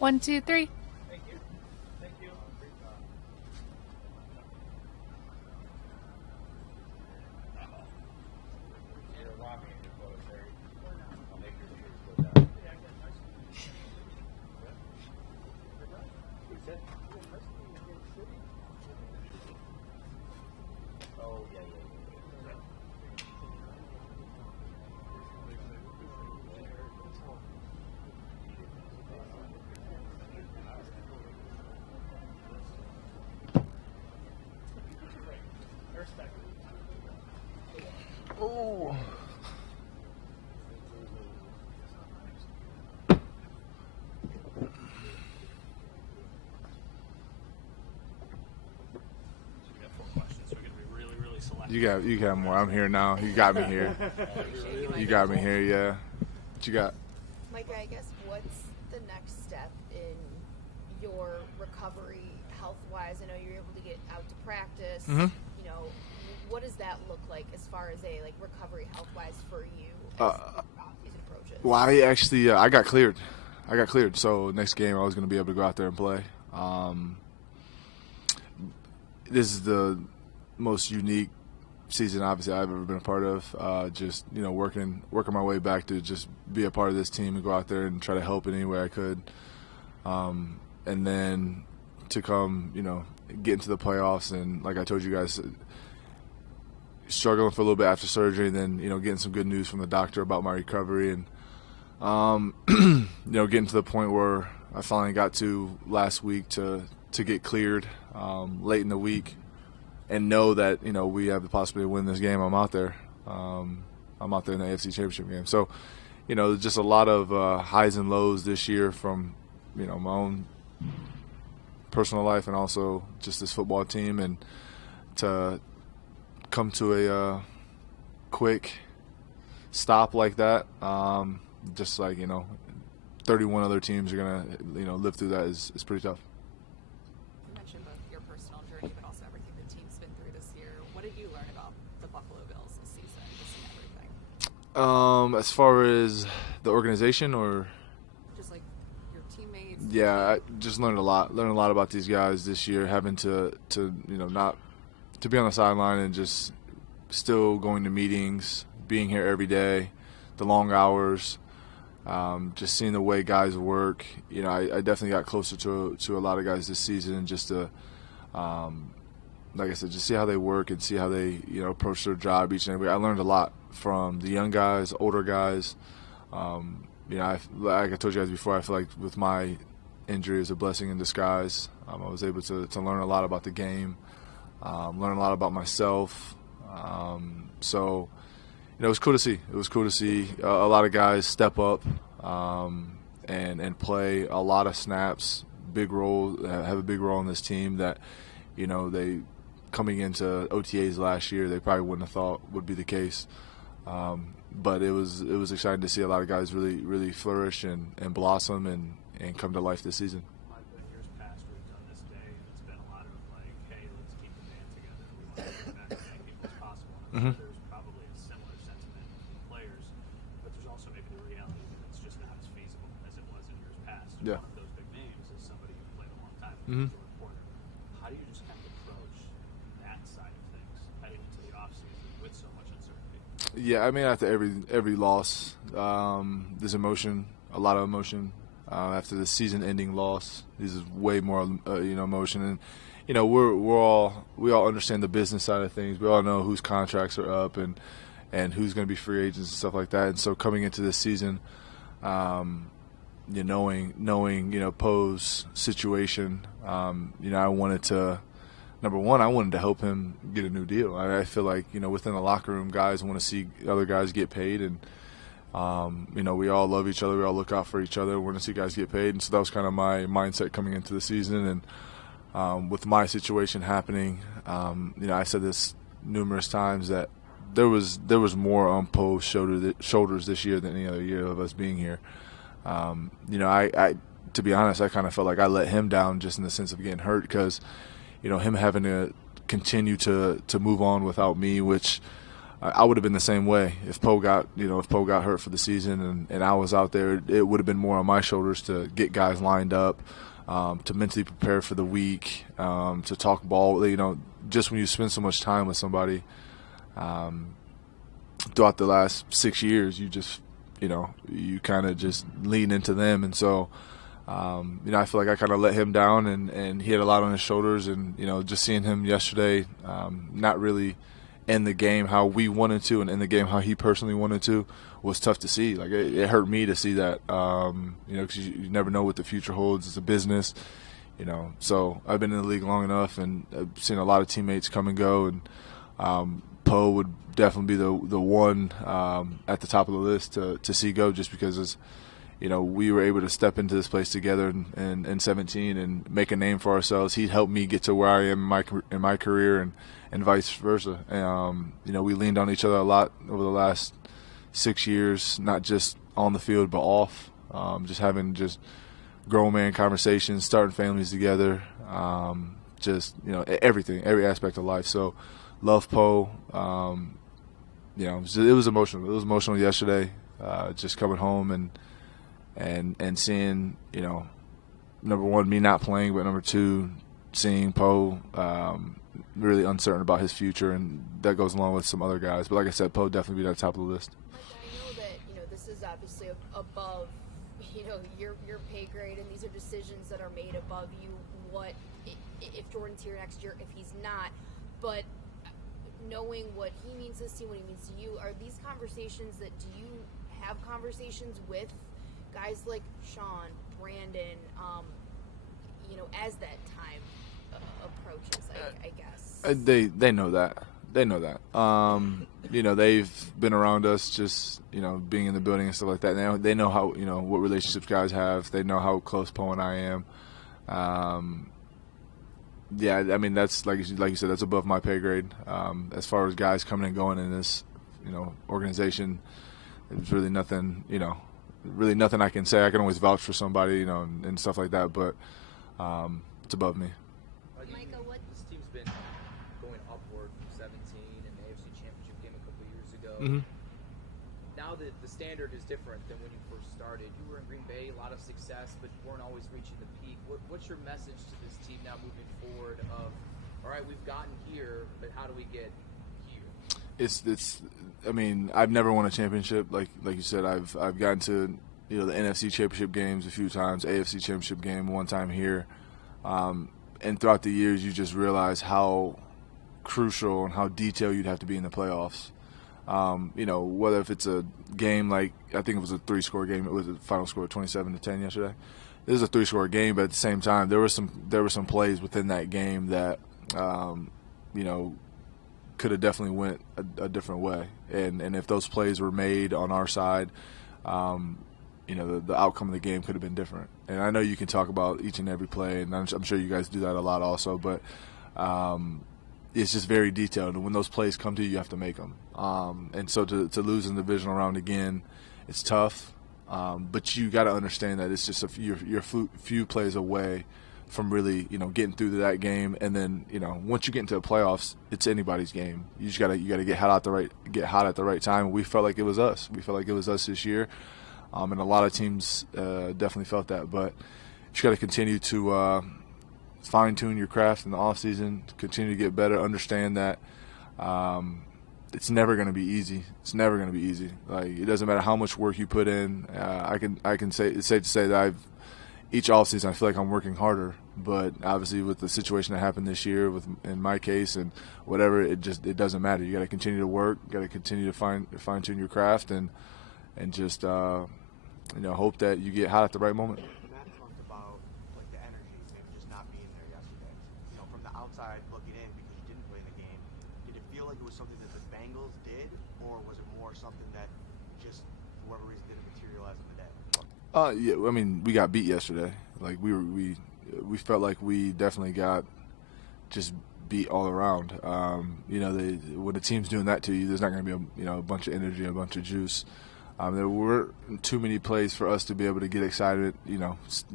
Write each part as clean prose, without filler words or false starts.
1, 2, 3. Thank you. Thank you. Oh, yeah. Oh. You got more. I'm here now. You got me here. You got me here, yeah. What you got? Micah, I guess what's the next step in your recovery health-wise? I know you're able to get out to practice. Mm-hmm. You know, what does that look like as far as a recovery health-wise for you as season approaches? Well, I actually I got cleared. So next game I was going to be able to go out there and play. This is the most unique season obviously I've ever been a part of. Just working my way back to just be a part of this team and go out there and try to help in any way I could. And then to come get into the playoffs and like I told you guys, struggling for a little bit after surgery, and then getting some good news from the doctor about my recovery, and getting to the point where I finally got to last week to get cleared late in the week, and know that we have the possibility of winning this game. I'm out there. I'm out there in the AFC Championship game. So just a lot of highs and lows this year from my own personal life and also just this football team, and to come to a quick stop like that, just like 31 other teams are gonna live through that is pretty tough. You mentioned both your personal journey but also everything the team's been through this year. What did you learn about the Buffalo Bills this season, just in everything? As far as the organization or just like your teammates? Yeah, I just learned a lot about these guys this year, having to not to be on the sideline and just still going to meetings, being here every day, the long hours, just seeing the way guys work. I definitely got closer to a lot of guys this season, just to, like I said, just see how they work and see how they approach their job each and every. I learned a lot from the young guys, older guys. Like I told you guys before, I feel like with my injury, it was a blessing in disguise. I was able to learn a lot about the game. Learn a lot about myself. So, it was cool to see. It was cool to see a lot of guys step up and play a lot of snaps, big role, have a big role in this team that, they coming into OTAs last year, they probably wouldn't have thought would be the case. But it was exciting to see a lot of guys really flourish and blossom and come to life this season. Mm-hmm. There's probably a similar sentiment from players, but there's also maybe the reality that it's just not as feasible as it was in years past. Yeah. One of those big names is somebody who played a long time Mm-hmm. as a reporter. How do you just kind of approach that side of things heading into the offseason with so much uncertainty? Yeah, I mean, after every loss, there's emotion, a lot of emotion. After the season-ending loss, there's way more emotion. And we all understand the business side of things. We all know whose contracts are up and who's going to be free agents and stuff like that. And so coming into this season, knowing Poe's situation, I wanted to, number one, I wanted to help him get a new deal. I feel like within the locker room, guys want to see other guys get paid, and we all love each other. We all look out for each other. We want to see guys get paid, and so that was kind of my mindset coming into the season. And with my situation happening, I said this numerous times that there was more on Poe's shoulders this year than any other year of us being here. I to be honest, I kind of felt like I let him down just in the sense of getting hurt, because him having to continue to move on without me, which I would have been the same way if Poe got hurt for the season and I was out there. It would have been more on my shoulders to get guys lined up, to mentally prepare for the week, to talk ball. Just when you spend so much time with somebody throughout the last 6 years, you kind of just lean into them. And so, I feel like I kind of let him down, and he had a lot on his shoulders. And, just seeing him yesterday, not really in the game how we wanted to, and in the game how he personally wanted to, was tough to see. Like, it hurt me to see that, because you never know what the future holds. It's a business, So I've been in the league long enough, and I've seen a lot of teammates come and go, and Poe would definitely be the one at the top of the list to see go, just because we were able to step into this place together in 17 and make a name for ourselves. He helped me get to where I am in my career, and vice versa. We leaned on each other a lot over the last 6 years, not just on the field but off, just having grown man conversations, starting families together, everything, every aspect of life. So love Poe. It was emotional. It was emotional yesterday, just coming home and seeing, number one, me not playing, but number two, seeing Poe really uncertain about his future, and that goes along with some other guys. But like I said, Poe definitely be at the top of the list. Mike, I know that this is obviously above your pay grade, and these are decisions that are made above you. What if Jordan's here next year? If he's not, but knowing what he means to this team, what he means to you, are these conversations do you have conversations with guys like Sean, Brandon, as that time approaches, I guess? They know that. They know that. They've been around us, just being in the building and stuff like that. They know how what relationships guys have. They know how close Poe and I am. That's like you said, that's above my pay grade. As far as guys coming and going in this organization, there's really nothing I can say. I can always vouch for somebody and stuff like that, but it's above me. This team's been going upward from 17 in the AFC Championship game a couple years ago. Mm-hmm. Now that the standard is different than when you first started, you were in Green Bay, a lot of success, but weren't always reaching the peak. What's your message to this team now moving forward of, all right, we've gotten here, but how do we get here? I've never won a championship. Like you said, I've gotten to the NFC Championship games a few times, AFC Championship game one time here. And throughout the years, you just realize how crucial and how detailed you'd have to be in the playoffs. Whether if it's a game like, I think it was a 3-score game, it was a final score 27-10 yesterday. It was a 3-score game, but at the same time, there were some plays within that game that could have definitely went a different way. And if those plays were made on our side, the outcome of the game could have been different. And I know you can talk about each and every play, and I'm sure you guys do that a lot also, but it's just very detailed. And when those plays come to you, you have to make them. And so to lose in the divisional round again, it's tough. But you got to understand that it's just you're few plays away from really, getting through to that game. And then, once you get into the playoffs, it's anybody's game. You just gotta get hot at the right time. And we felt like it was us. We felt like it was us this year. And a lot of teams definitely felt that. But you just got to continue to fine-tune your craft in the offseason, continue to get better, understand that it's never going to be easy. It's never going to be easy. Like, it doesn't matter how much work you put in. I can say it's safe to say that each offseason I feel like I'm working harder. But obviously with the situation that happened this year, in my case and whatever, it doesn't matter. You got to continue to work. You got to continue to fine-tune your craft and just hope that you get hot at the right moment. Matt talked about the energy, maybe just not being there yesterday. From the outside looking in, because you didn't play the game, did it feel like it was something that the Bengals did, or was it more something that just for whatever reason didn't materialize in the day? We got beat yesterday. Like we felt like we definitely got just beat all around. When the team's doing that to you, there's not going to be a bunch of energy, a bunch of juice. There weren't too many plays for us to be able to get excited,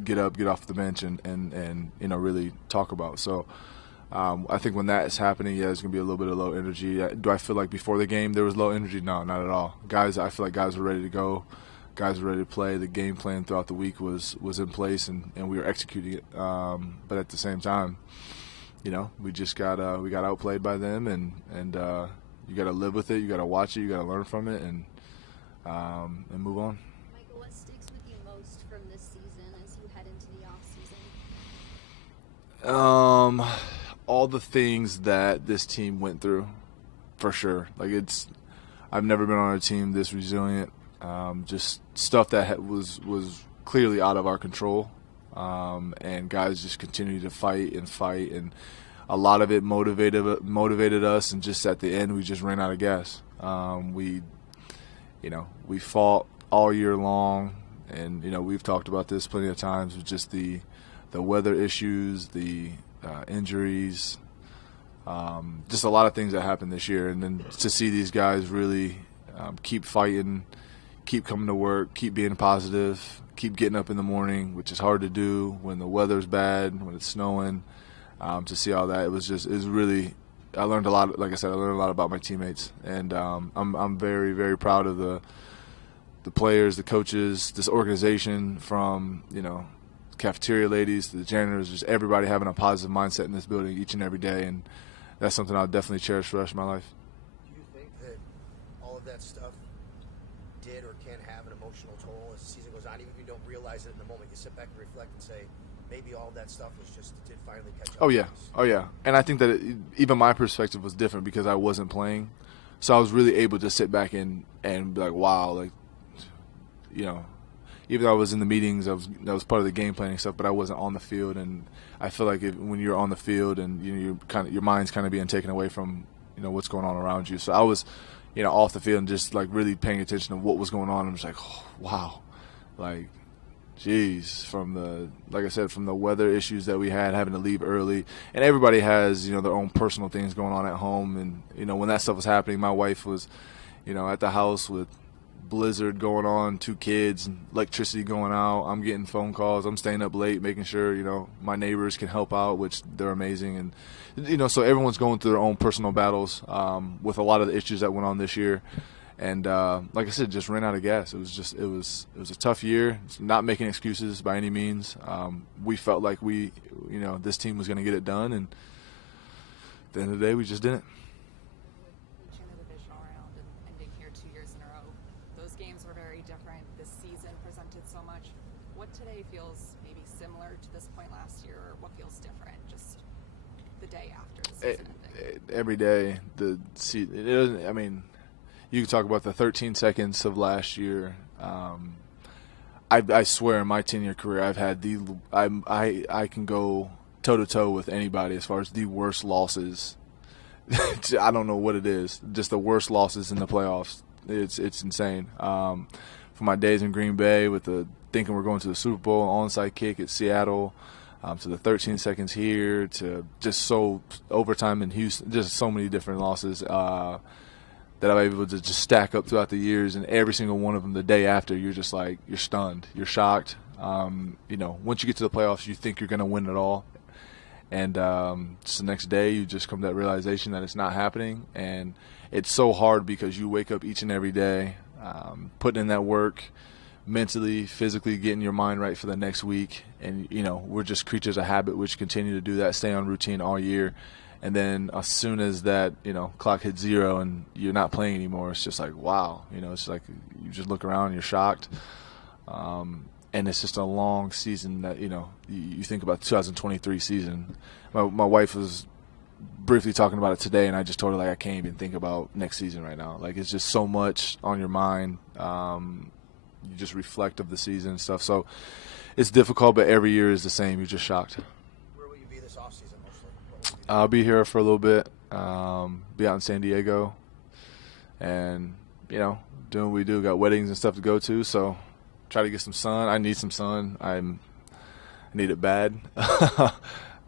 get up, get off the bench, and really talk about. So I think when that is happening, yeah, there's going to be a little bit of low energy. Do I feel like before the game there was low energy? No, not at all. Guys, I feel like guys were ready to go. Guys were ready to play. The game plan throughout the week was in place, and we were executing it. But at the same time, you know, we just got outplayed by them, and you got to live with it. You got to watch it. You got to learn from it, and move on. Michael, what sticks with you most from this season as you head into the off season? All the things that this team went through, for sure. Like I've never been on a team this resilient. Just stuff that was clearly out of our control, and guys just continued to fight, and a lot of it motivated us. And just at the end, we just ran out of gas. We fought all year long, and we've talked about this plenty of times with just the weather issues, the injuries, just a lot of things that happened this year. And then to see these guys really keep fighting, keep coming to work, keep being positive, keep getting up in the morning, which is hard to do when the weather's bad, when it's snowing. To see all that, it was really. I learned a lot. Like I said, I learned a lot about my teammates, and I'm very, very proud of the players, the coaches, this organization, from cafeteria ladies to the janitors, just everybody having a positive mindset in this building each and every day, and that's something I'll definitely cherish for the rest of my life. Do you think that all of that stuff did or can have an emotional toll as the season goes on? Even if you don't realize it in the moment, you sit back and reflect and say, maybe all that stuff was just did finally catch up. Oh yeah. And I think that even my perspective was different because I wasn't playing, so I was really able to sit back and be like, wow, like even though I was in the meetings, that was part of the game planning stuff, but I wasn't on the field. And I feel like when you're on the field and your mind's kind of being taken away from what's going on around you. So I was off the field and just like really paying attention to what was going on. I'm just like, oh, wow, like, geez, from the weather issues that we had, having to leave early, and everybody has their own personal things going on at home. And when that stuff was happening, my wife was at the house with blizzard going on, 2 kids, and electricity going out. I'm getting phone calls. I'm staying up late making sure my neighbors can help out, which they're amazing. And so everyone's going through their own personal battles with a lot of the issues that went on this year. And like I said, just ran out of gas. It was a tough year. It's not making excuses by any means. We felt like this team was going to get it done, and at the end of the day, we just didn't. Reaching the Divisional Round and ending here 2 years in a row, those games were very different. This season presented so much. What today feels maybe similar to this point last year, or what feels different just the day after the season ending? Every day, you can talk about the 13 seconds of last year. I swear in my 10-year career, I've had I can go toe-to-toe with anybody as far as the worst losses. I don't know what it is. Just the worst losses in the playoffs. It's insane. From my days in Green Bay with thinking we're going to the Super Bowl, onside kick at Seattle, to the 13 seconds here, to just overtime in Houston, just so many different losses that I'm able to just stack up throughout the years, and every single one of them the day after, you're just like, you're stunned, you're shocked. Once you get to the playoffs, you think you're going to win it all, and just the next day you just come to that realization that it's not happening. And it's so hard because you wake up each and every day putting in that work, mentally, physically, getting your mind right for the next week. And we're just creatures of habit, which continue to do that, stay on routine all year. And then as soon as that, clock hits 0 and you're not playing anymore, it's just like, wow. It's like you just look around and you're shocked. And it's just a long season that, you think about the 2023 season. My wife was briefly talking about it today, and I just told her, like, I can't even think about next season right now. Like, it's just so much on your mind. You just reflect of the season and stuff. So it's difficult, but every year is the same. You're just shocked. Where will you be this offseason mostly? I'll be here for a little bit, be out in San Diego, and, doing what we do. Got weddings and stuff to go to, so try to get some sun. I need some sun. I need it bad.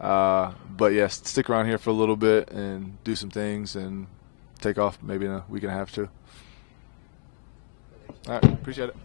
But, yes, stick around here for a little bit and do some things and take off maybe in a week and a half too. All right, appreciate it.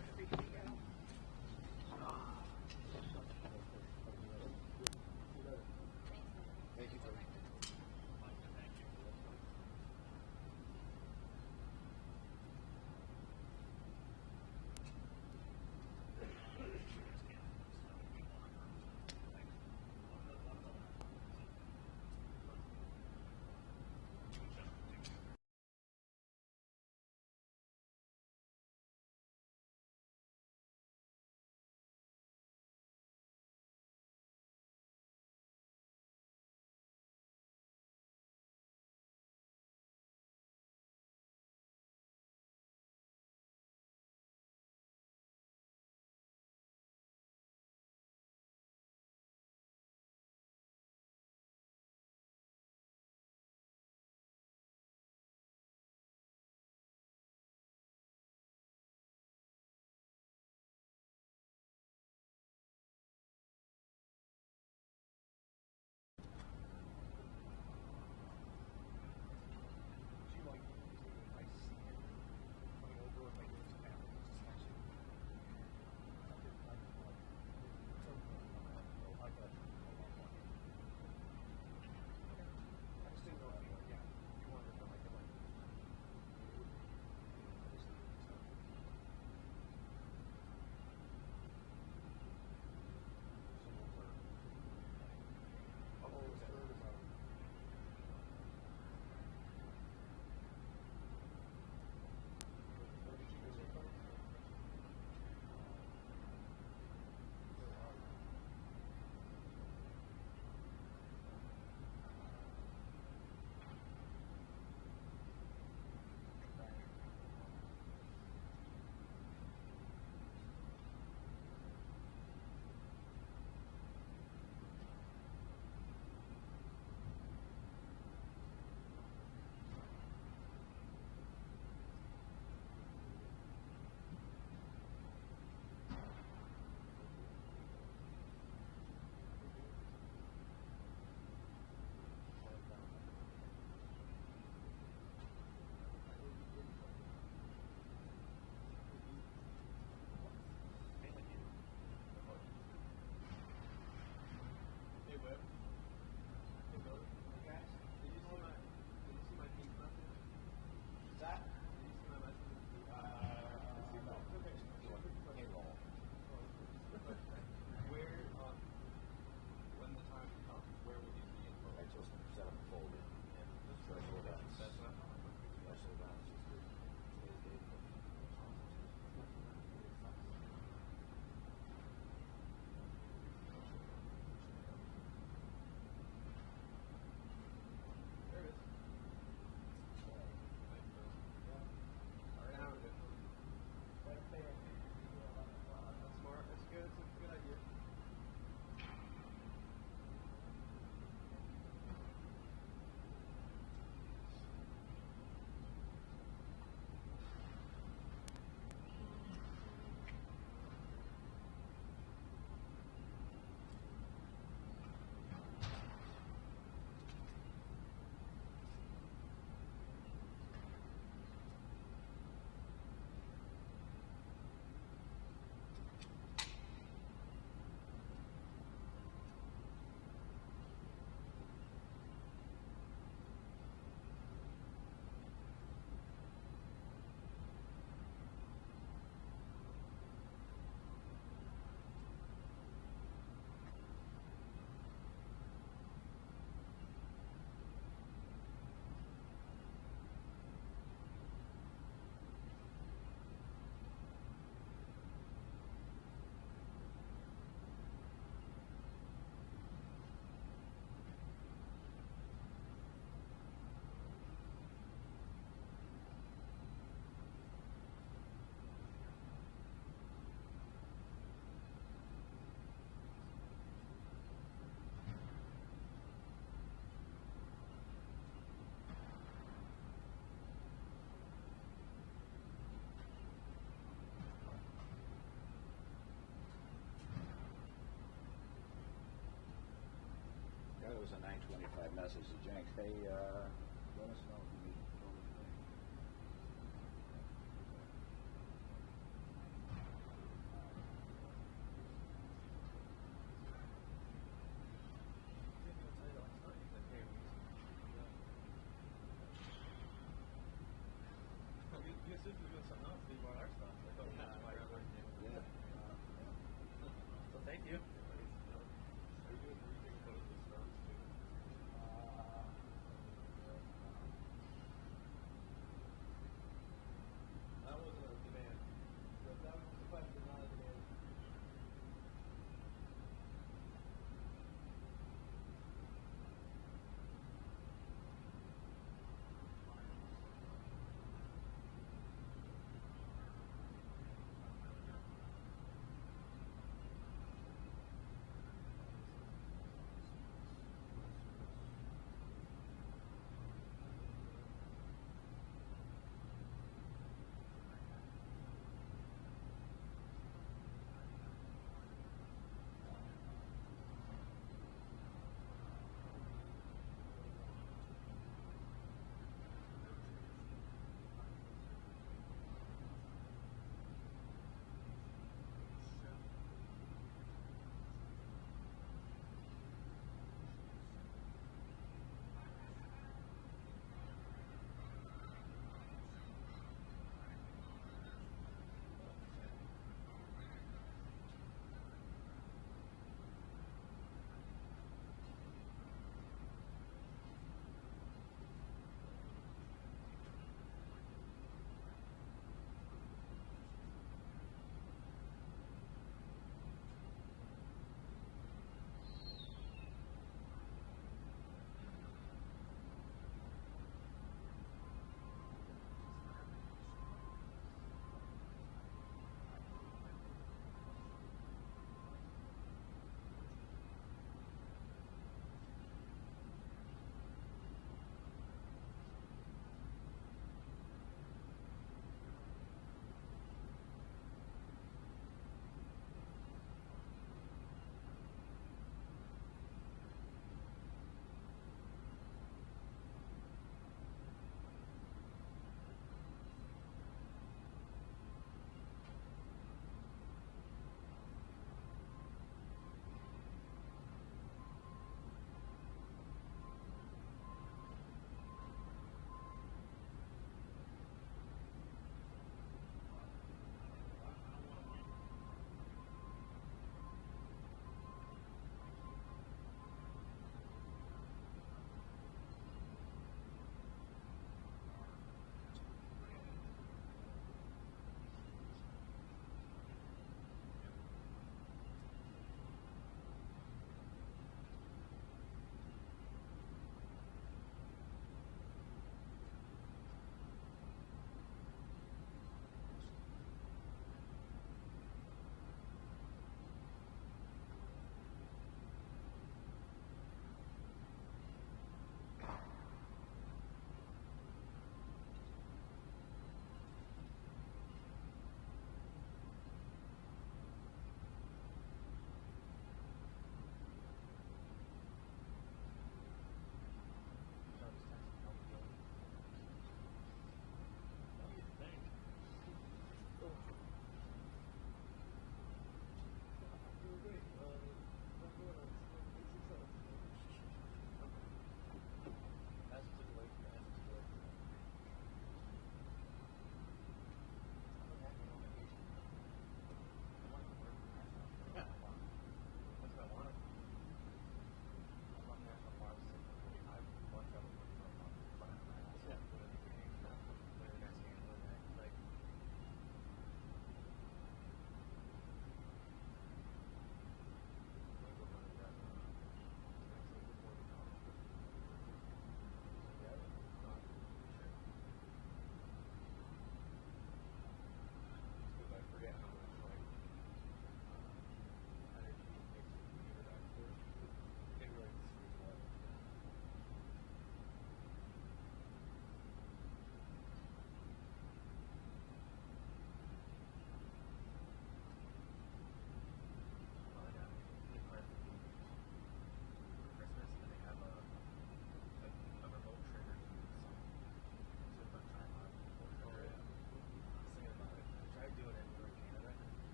message to Jenks. Hey, let us know if you need to go with me. You assumed you were doing something else. You brought our stuff. I thought that's why you're working. Yeah. So thank you. Are you doing anything about the stars too?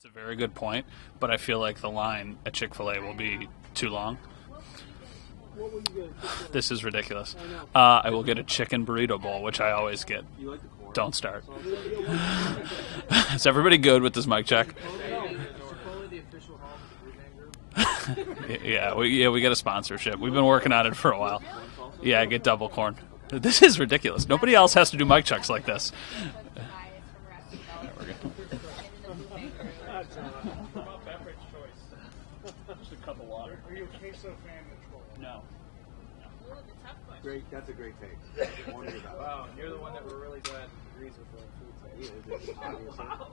That's a very good point, but I feel like the line at Chick-fil-A will be too long. This is ridiculous. I will get a chicken burrito bowl, which I always get. Don't start. Is everybody good with this mic check? Yeah, we get a sponsorship. We've been working on it for a while. Yeah, I get double corn. This is ridiculous. Nobody else has to do mic checks like this. Just a cup of water. Are you a queso fan? No. Great, that's a great take. Wow, you're the one that we're really glad agrees with the food take. Wow.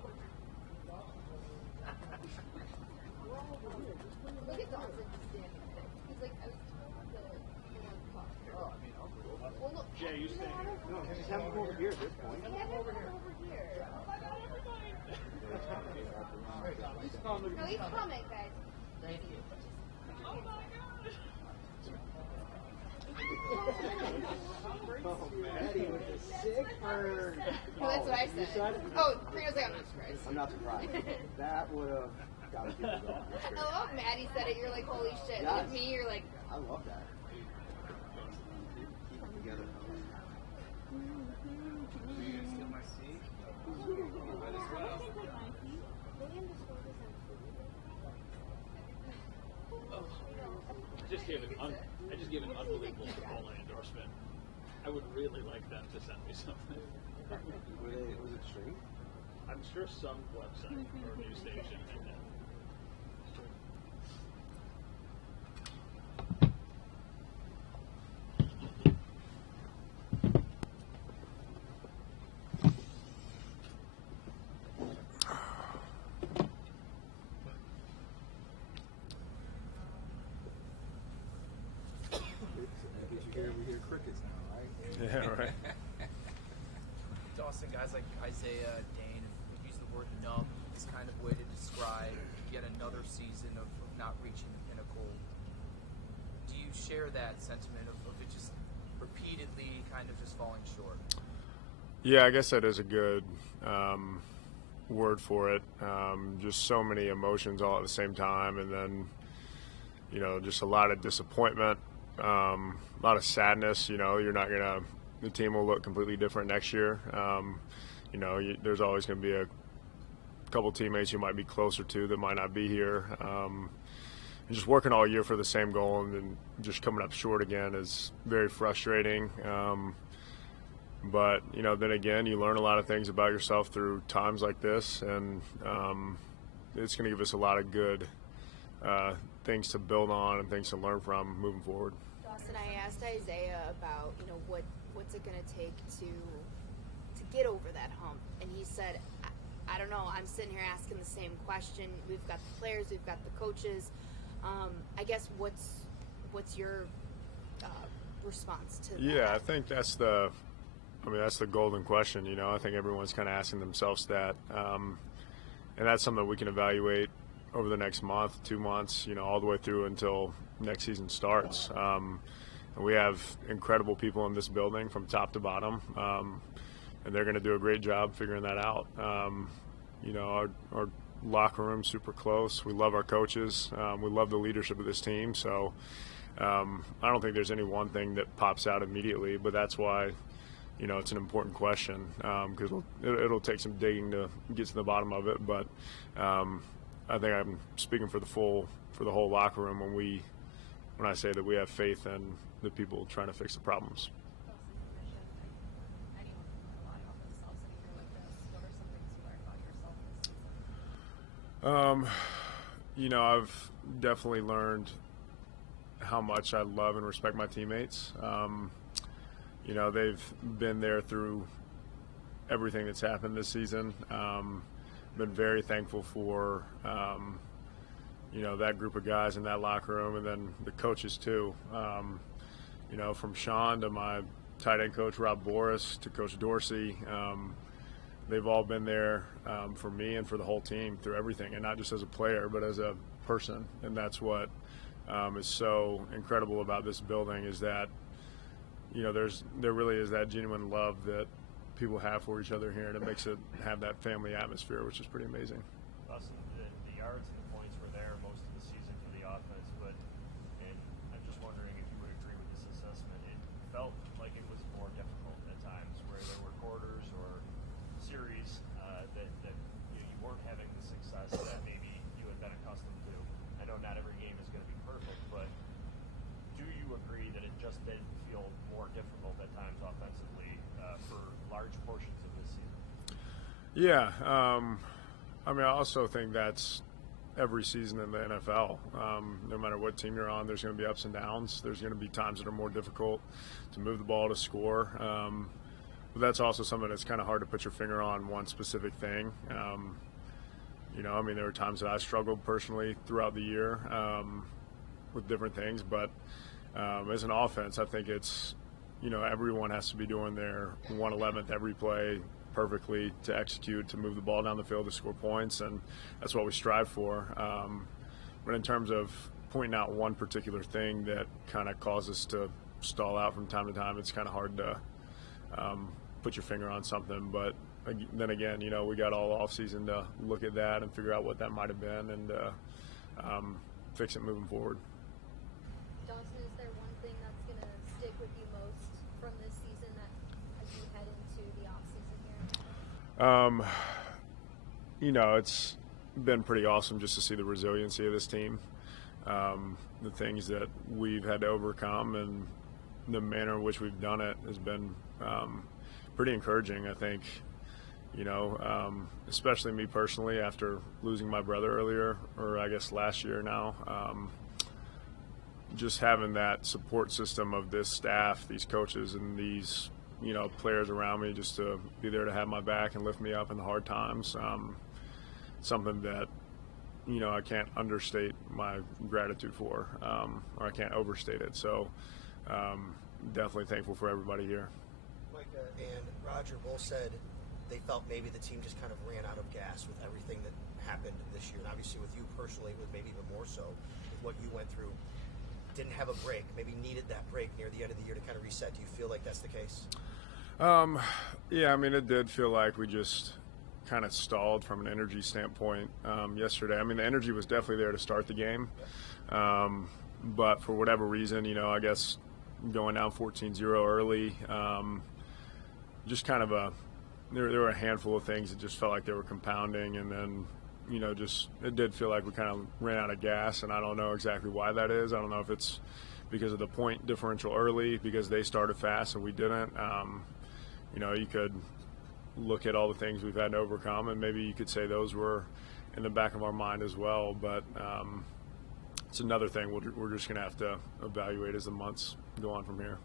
Look at Dawson standing there. He's like, I was told the talk. Oh, I mean, I'll go. Well, look, Jay, you stay here. No, just have him over here at this point. Have him over here. No, he's coming, guys. Thank you. Oh, Maddie with the sick burn. No, that's what I said. Oh, Reno's like, I'm not surprised. I'm not surprised. That would have got people going. I love Maddie said it. You're like, holy shit. Yes. With me, you're like, I love that. Keep them together. I just gave an unbelievable Chipotle endorsement. I would really like them to send me something. Was it straight? I'm sure some website or news station and then. We hear crickets now, right? Yeah, right. Dawson, guys like Isaiah, Dane, have used the word numb as kind of way to describe yet another season of not reaching the pinnacle. Do you share that sentiment of it just repeatedly kind of just falling short? Yeah, I guess that is a good word for it. Just so many emotions all at the same time, and then, just a lot of disappointment, a lot of sadness. You're not gonna. The team will look completely different next year. There's always going to be a couple teammates you might be closer to that might not be here. And just working all year for the same goal and then just coming up short again is very frustrating. But then again, you learn a lot of things about yourself through times like this, and it's going to give us a lot of good things to build on and things to learn from moving forward. Dawson, I asked Isaiah about, what's it going to take to get over that hump, and he said, I don't know. I'm sitting here asking the same question. We've got the players, we've got the coaches. I guess what's your response to that? Yeah, I think that's the golden question. I think everyone's kind of asking themselves that, and that's something that we can evaluate over the next month, 2 months, all the way through until next season starts. And we have incredible people in this building from top to bottom, and they're going to do a great job figuring that out. Our locker room's super close. We love our coaches. We love the leadership of this team. So I don't think there's any one thing that pops out immediately, but that's why it's an important question, because it'll take some digging to get to the bottom of it. But I think I'm speaking for the whole locker room when I say that we have faith in the people trying to fix the problems. I've definitely learned how much I love and respect my teammates. They've been there through everything that's happened this season. Been very thankful for that group of guys in that locker room, and then the coaches too. From Sean to my tight end coach Rob Boris to Coach Dorsey, they've all been there for me and for the whole team through everything, and not just as a player but as a person. And that's what is so incredible about this building, is that there really is that genuine love that people have for each other here, and it makes it have that family atmosphere, which is pretty amazing. Austin, yards and the points were there most of the season for the offense, and I'm just wondering if you would agree with this assessment. It felt like it was more difficult at times, where there were quarters or series that you weren't having the success that maybe you had been accustomed to. I know not every game is going to be perfect, but do you agree that it just did feel more difficult at times offensively for large portions of this season? Yeah. I mean, I also think that's every season in the NFL. No matter what team you're on, there's going to be ups and downs. There's going to be times that are more difficult to move the ball, to score. But that's also something that's kind of hard to put your finger on one specific thing. I mean, there were times that I struggled personally throughout the year with different things. But as an offense, I think it's, everyone has to be doing their 1/11th every play perfectly to execute, to move the ball down the field, to score points, and that's what we strive for. But in terms of pointing out one particular thing that kind of causes us to stall out from time to time, it's kind of hard to put your finger on something. But then again, we got all off season to look at that and figure out what that might have been and fix it moving forward. Dawson, is there one thing that's going to stick with you most from this season that as you head into the off season here? It's been pretty awesome just to see the resiliency of this team, the things that we've had to overcome, and the manner in which we've done it has been pretty encouraging, I think. Especially me personally, after losing my brother earlier, or I guess last year now, just having that support system of this staff, these coaches, and these players around me, just to be there to have my back and lift me up in the hard times. Something that I can't understate my gratitude for, or I can't overstate it. So definitely thankful for everybody here. Micah and Roger both said they felt maybe the team just kind of ran out of gas with everything that happened this year. And obviously with you personally, it was maybe even more so with what you went through. Didn't have a break, maybe needed that break near the end of the year to kind of reset. Do you feel like that's the case? Yeah, I mean, it did feel like we just kind of stalled from an energy standpoint yesterday. I mean, the energy was definitely there to start the game. But for whatever reason, I guess going down 14-0 early, just kind of there were a handful of things that just felt like they were compounding, and then it did feel like we kind of ran out of gas, and I don't know exactly why that is. I don't know if it's because of the point differential early, because they started fast and we didn't. You could look at all the things we've had to overcome, and maybe you could say those were in the back of our mind as well. But it's another thing we're just going to have to evaluate as the months go on from here.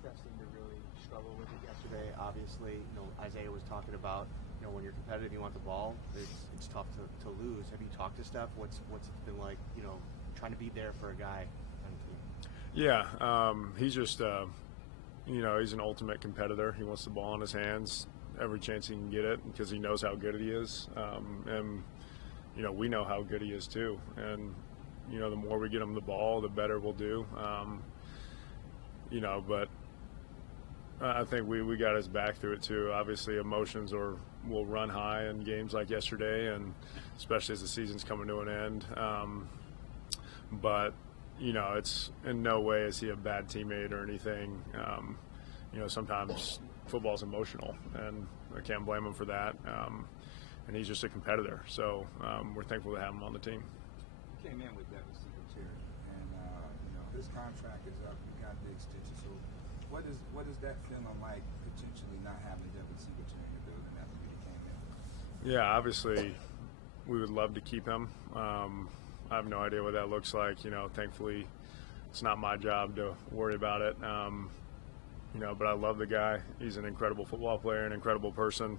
Steph seemed to really struggle with it yesterday. Obviously, Isaiah was talking about, when you're competitive, you want the ball. It's tough to lose. Have you talked to Steph? What's it been like, trying to be there for a guy on the team? Yeah, he's just, he's an ultimate competitor. He wants the ball in his hands every chance he can get it because he knows how good he is. And we know how good he is too. And, the more we get him the ball, the better we'll do. But I think we got his back through it too. Obviously, emotions will run high in games like yesterday, and especially as the season's coming to an end. But it's in no way is he a bad teammate or anything. Sometimes football's emotional, and I can't blame him for that. And he's just a competitor, so we're thankful to have him on the team. You came in with that receiver chair, and his contract is up. You got the extension. So what is that feeling like, potentially not having that receiver chair in the building after you came in? Yeah, obviously we would love to keep him. I have no idea what that looks like. Thankfully it's not my job to worry about it. But I love the guy. He's an incredible football player, an incredible person.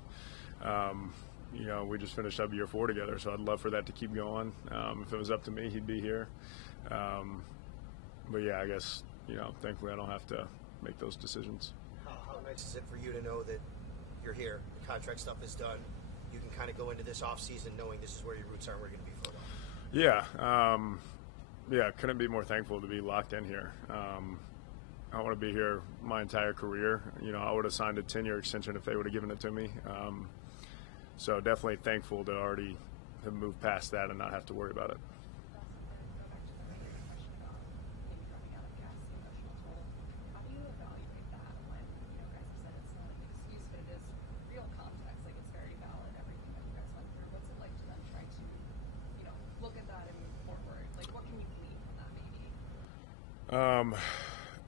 We just finished up year 4 together, so I'd love for that to keep going. If it was up to me, he'd be here. But yeah, I guess, thankfully I don't have to make those decisions. How nice is it for you to know that you're here, the contract stuff is done, you can kind of go into this offseason knowing this is where your roots are and we're going to be for it? Yeah, couldn't be more thankful to be locked in here. I want to be here my entire career. I would have signed a 10-year extension if they would have given it to me. So definitely thankful to already have moved past that and not have to worry about it.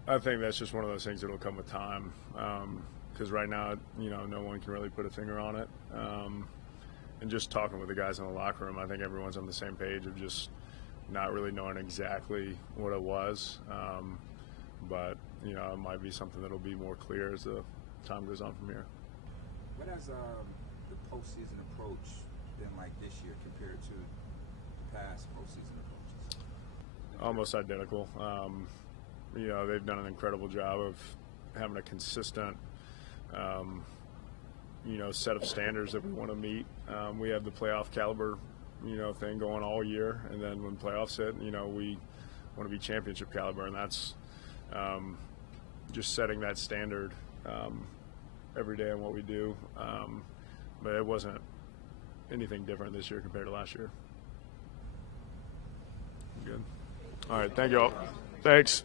I think that's just one of those things that will come with time, because right now, no one can really put a finger on it. And just talking with the guys in the locker room, I think everyone's on the same page of just not really knowing exactly what it was. But, it might be something that'll be more clear as the time goes on from here. What has the postseason approach been like this year compared to past postseason approaches? Almost identical. They've done an incredible job of having a consistent, set of standards that we want to meet. We have the playoff caliber, thing going all year, and then when playoffs hit, we want to be championship caliber, and that's just setting that standard every day in what we do. But it wasn't anything different this year compared to last year. Good. All right, thank you all. Thanks.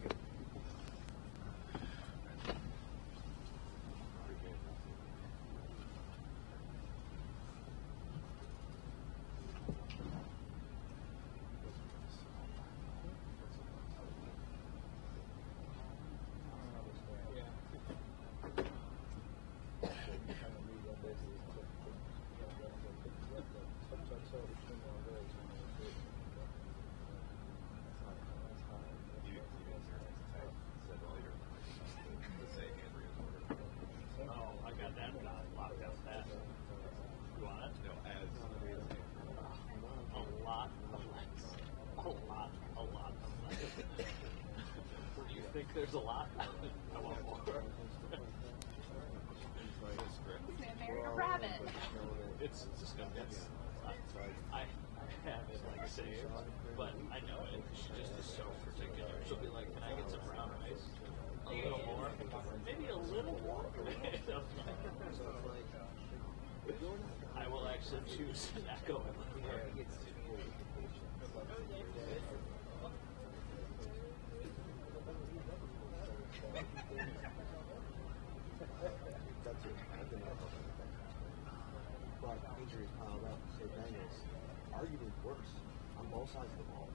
There's a lot. I want more. Marry a rabbit. It's just gonna be. I have it like saved, but I know it. She just is so particular. She'll be like, "Can I get some brown rice? A little more, maybe a little more." I will actually choose an echo. Injuries piled up, say Bengals, arguably worse on both sides of the ball.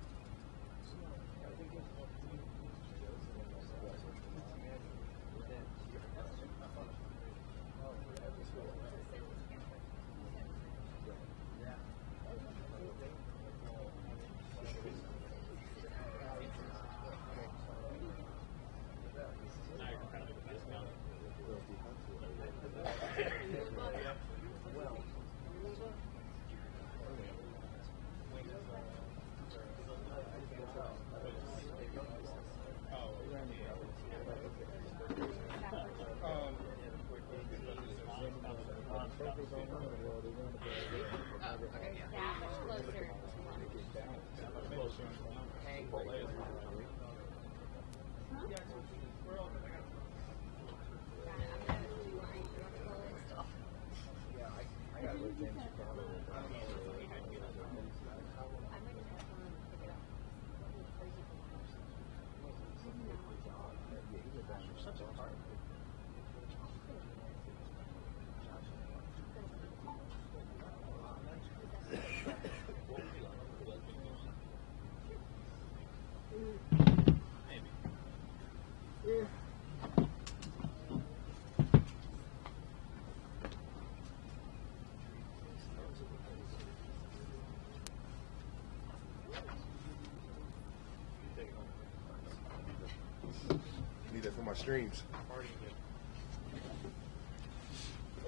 For my streams.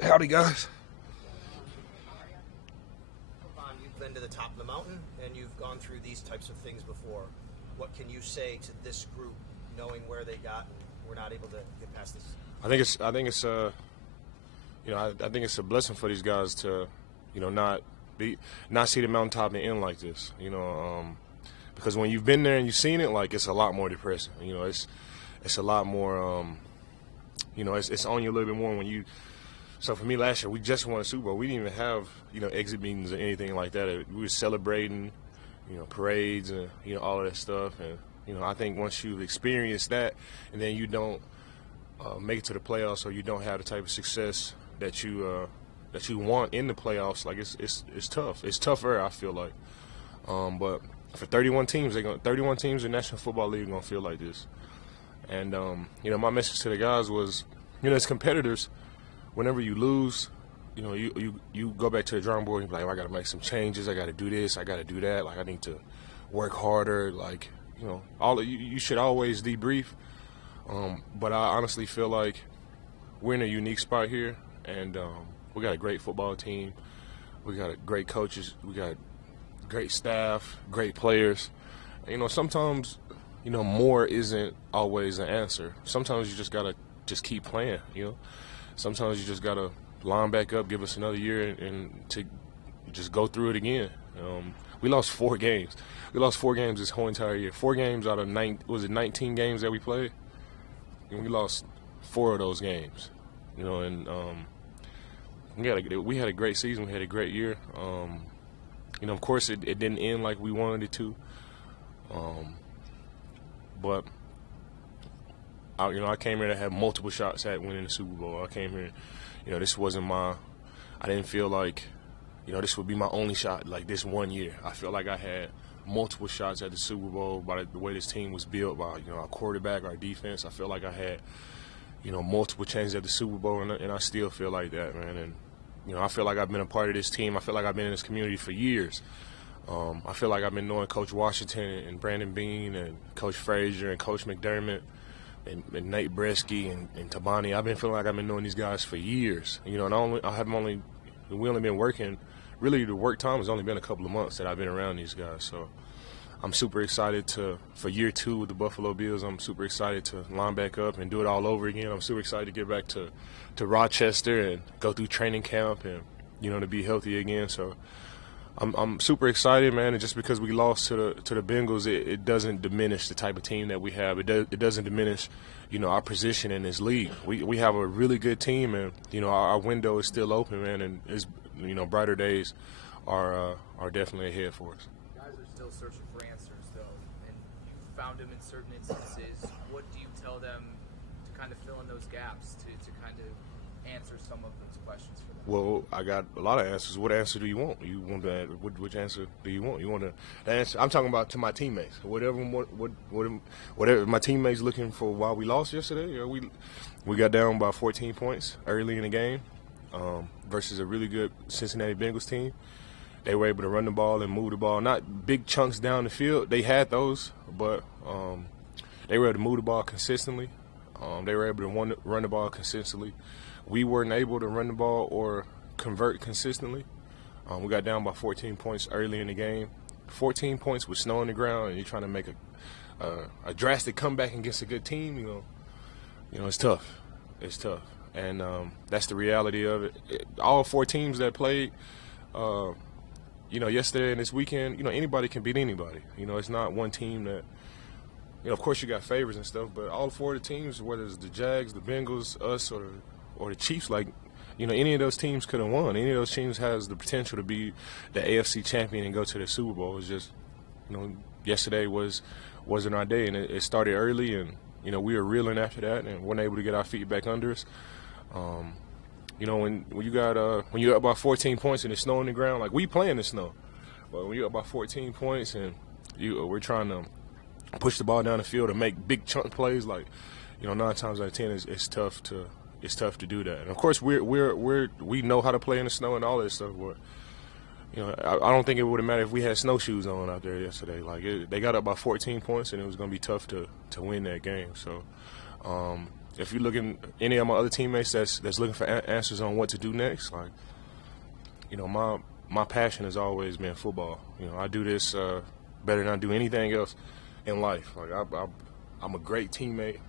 Howdy, guys. You've been to the top of the mountain and you've gone through these types of things before. What can you say to this group, knowing where they got and we're not able to get past this? I think it's a blessing for these guys to, not see the mountaintop and end like this. Because when you've been there and you've seen it, like, it's a lot more depressing. It's a lot more, it's on you a little bit more when you So for me last year, we just won a Super Bowl. We didn't even have, exit meetings or anything like that. We were celebrating, parades and, all of that stuff. And, I think once you've experienced that and then you don't make it to the playoffs or you don't have the type of success that you want in the playoffs, like it's tough. It's tougher, I feel like. But for 31 teams, 31 teams in the National Football League are going to feel like this. And, my message to the guys was, as competitors, whenever you lose, you go back to the drawing board and be like, I got to make some changes. I got to do this. I got to do that. Like, I need to work harder. Like, you should always debrief. But I honestly feel like we're in a unique spot here, and we got a great football team. We got great coaches. We got great staff, great players. Sometimes, more isn't always an answer. Sometimes you just got to just keep playing, Sometimes you just got to line back up, give us another year, and to just go through it again. We lost 4 games. We lost 4 games this whole entire year. 4 games out of 19 games that we played? And we lost 4 of those games. And we had a great season. We had a great year. Of course, it didn't end like we wanted it to. But I came here to have multiple shots at winning the Super Bowl. I came here, this wasn't I didn't feel like, this would be my only shot like this one year. I felt like I had multiple shots at the Super Bowl by the way this team was built, by, our quarterback, our defense. I felt like I had, multiple chances at the Super Bowl, and I still feel like that, man. And, I feel like I've been a part of this team. I feel like I've been in this community for years. I feel like I've been knowing Coach Washington and Brandon Beane and Coach Frazier and Coach McDermott and Nate Bresky and Tabani. I've been feeling like I've been knowing these guys for years. And we only been working. Really, the work time has only been a couple of months that I've been around these guys. So I'm super excited for year 2 with the Buffalo Bills. I'm super excited to line back up and do it all over again. I'm super excited to get back to Rochester and go through training camp and, to be healthy again. So I'm super excited, man. And just because we lost to the Bengals, it doesn't diminish the type of team that we have. It doesn't diminish, our position in this league. We have a really good team, and our window is still open, man. And it's, brighter days are definitely ahead for us. Guys are still searching for answers, though, and you found them in certain instances. What do you tell them to kind of fill in those gaps to kind of answer some of those questions for them? Well, I got a lot of answers. What answer do you want? You want that? Which answer do you want? You want the answer? I'm talking about to my teammates. Whatever my teammates looking for. Why we lost yesterday? We got down by 14 points early in the game versus a really good Cincinnati Bengals team. They were able to run the ball and move the ball. Not big chunks down the field. They had those, but they were able to move the ball consistently. They were able to run the ball consistently. We weren't able to run the ball or convert consistently. We got down by 14 points early in the game. 14 points with snow on the ground, and you're trying to make a drastic comeback against a good team. It's tough. It's tough, and that's the reality of it. All 4 teams that played, yesterday and this weekend, anybody can beat anybody. It's not one team that. Of course you got favorites and stuff, but all 4 of the teams, whether it's the Jags, the Bengals, us, or the Chiefs, any of those teams could have won. Any of those teams has the potential to be the AFC champion and go to the Super Bowl. It's just, yesterday wasn't our day, and it started early, and we were reeling after that, and weren't able to get our feet back under us. When you're up by 14 points and it's snow on the ground, like we play in the snow, but when you're up by 14 points and we're trying to push the ball down the field and make big chunk plays, 9 times out of 10 it's tough to do that. And of course we know how to play in the snow and all that stuff, but I don't think it would have mattered if we had snowshoes on out there yesterday. They got up by 14 points, and it was going to be tough to win that game. So if you're looking, any of my other teammates that's looking for answers on what to do next, my passion has always been football. I do this better than I do anything else in life. I'm a great teammate.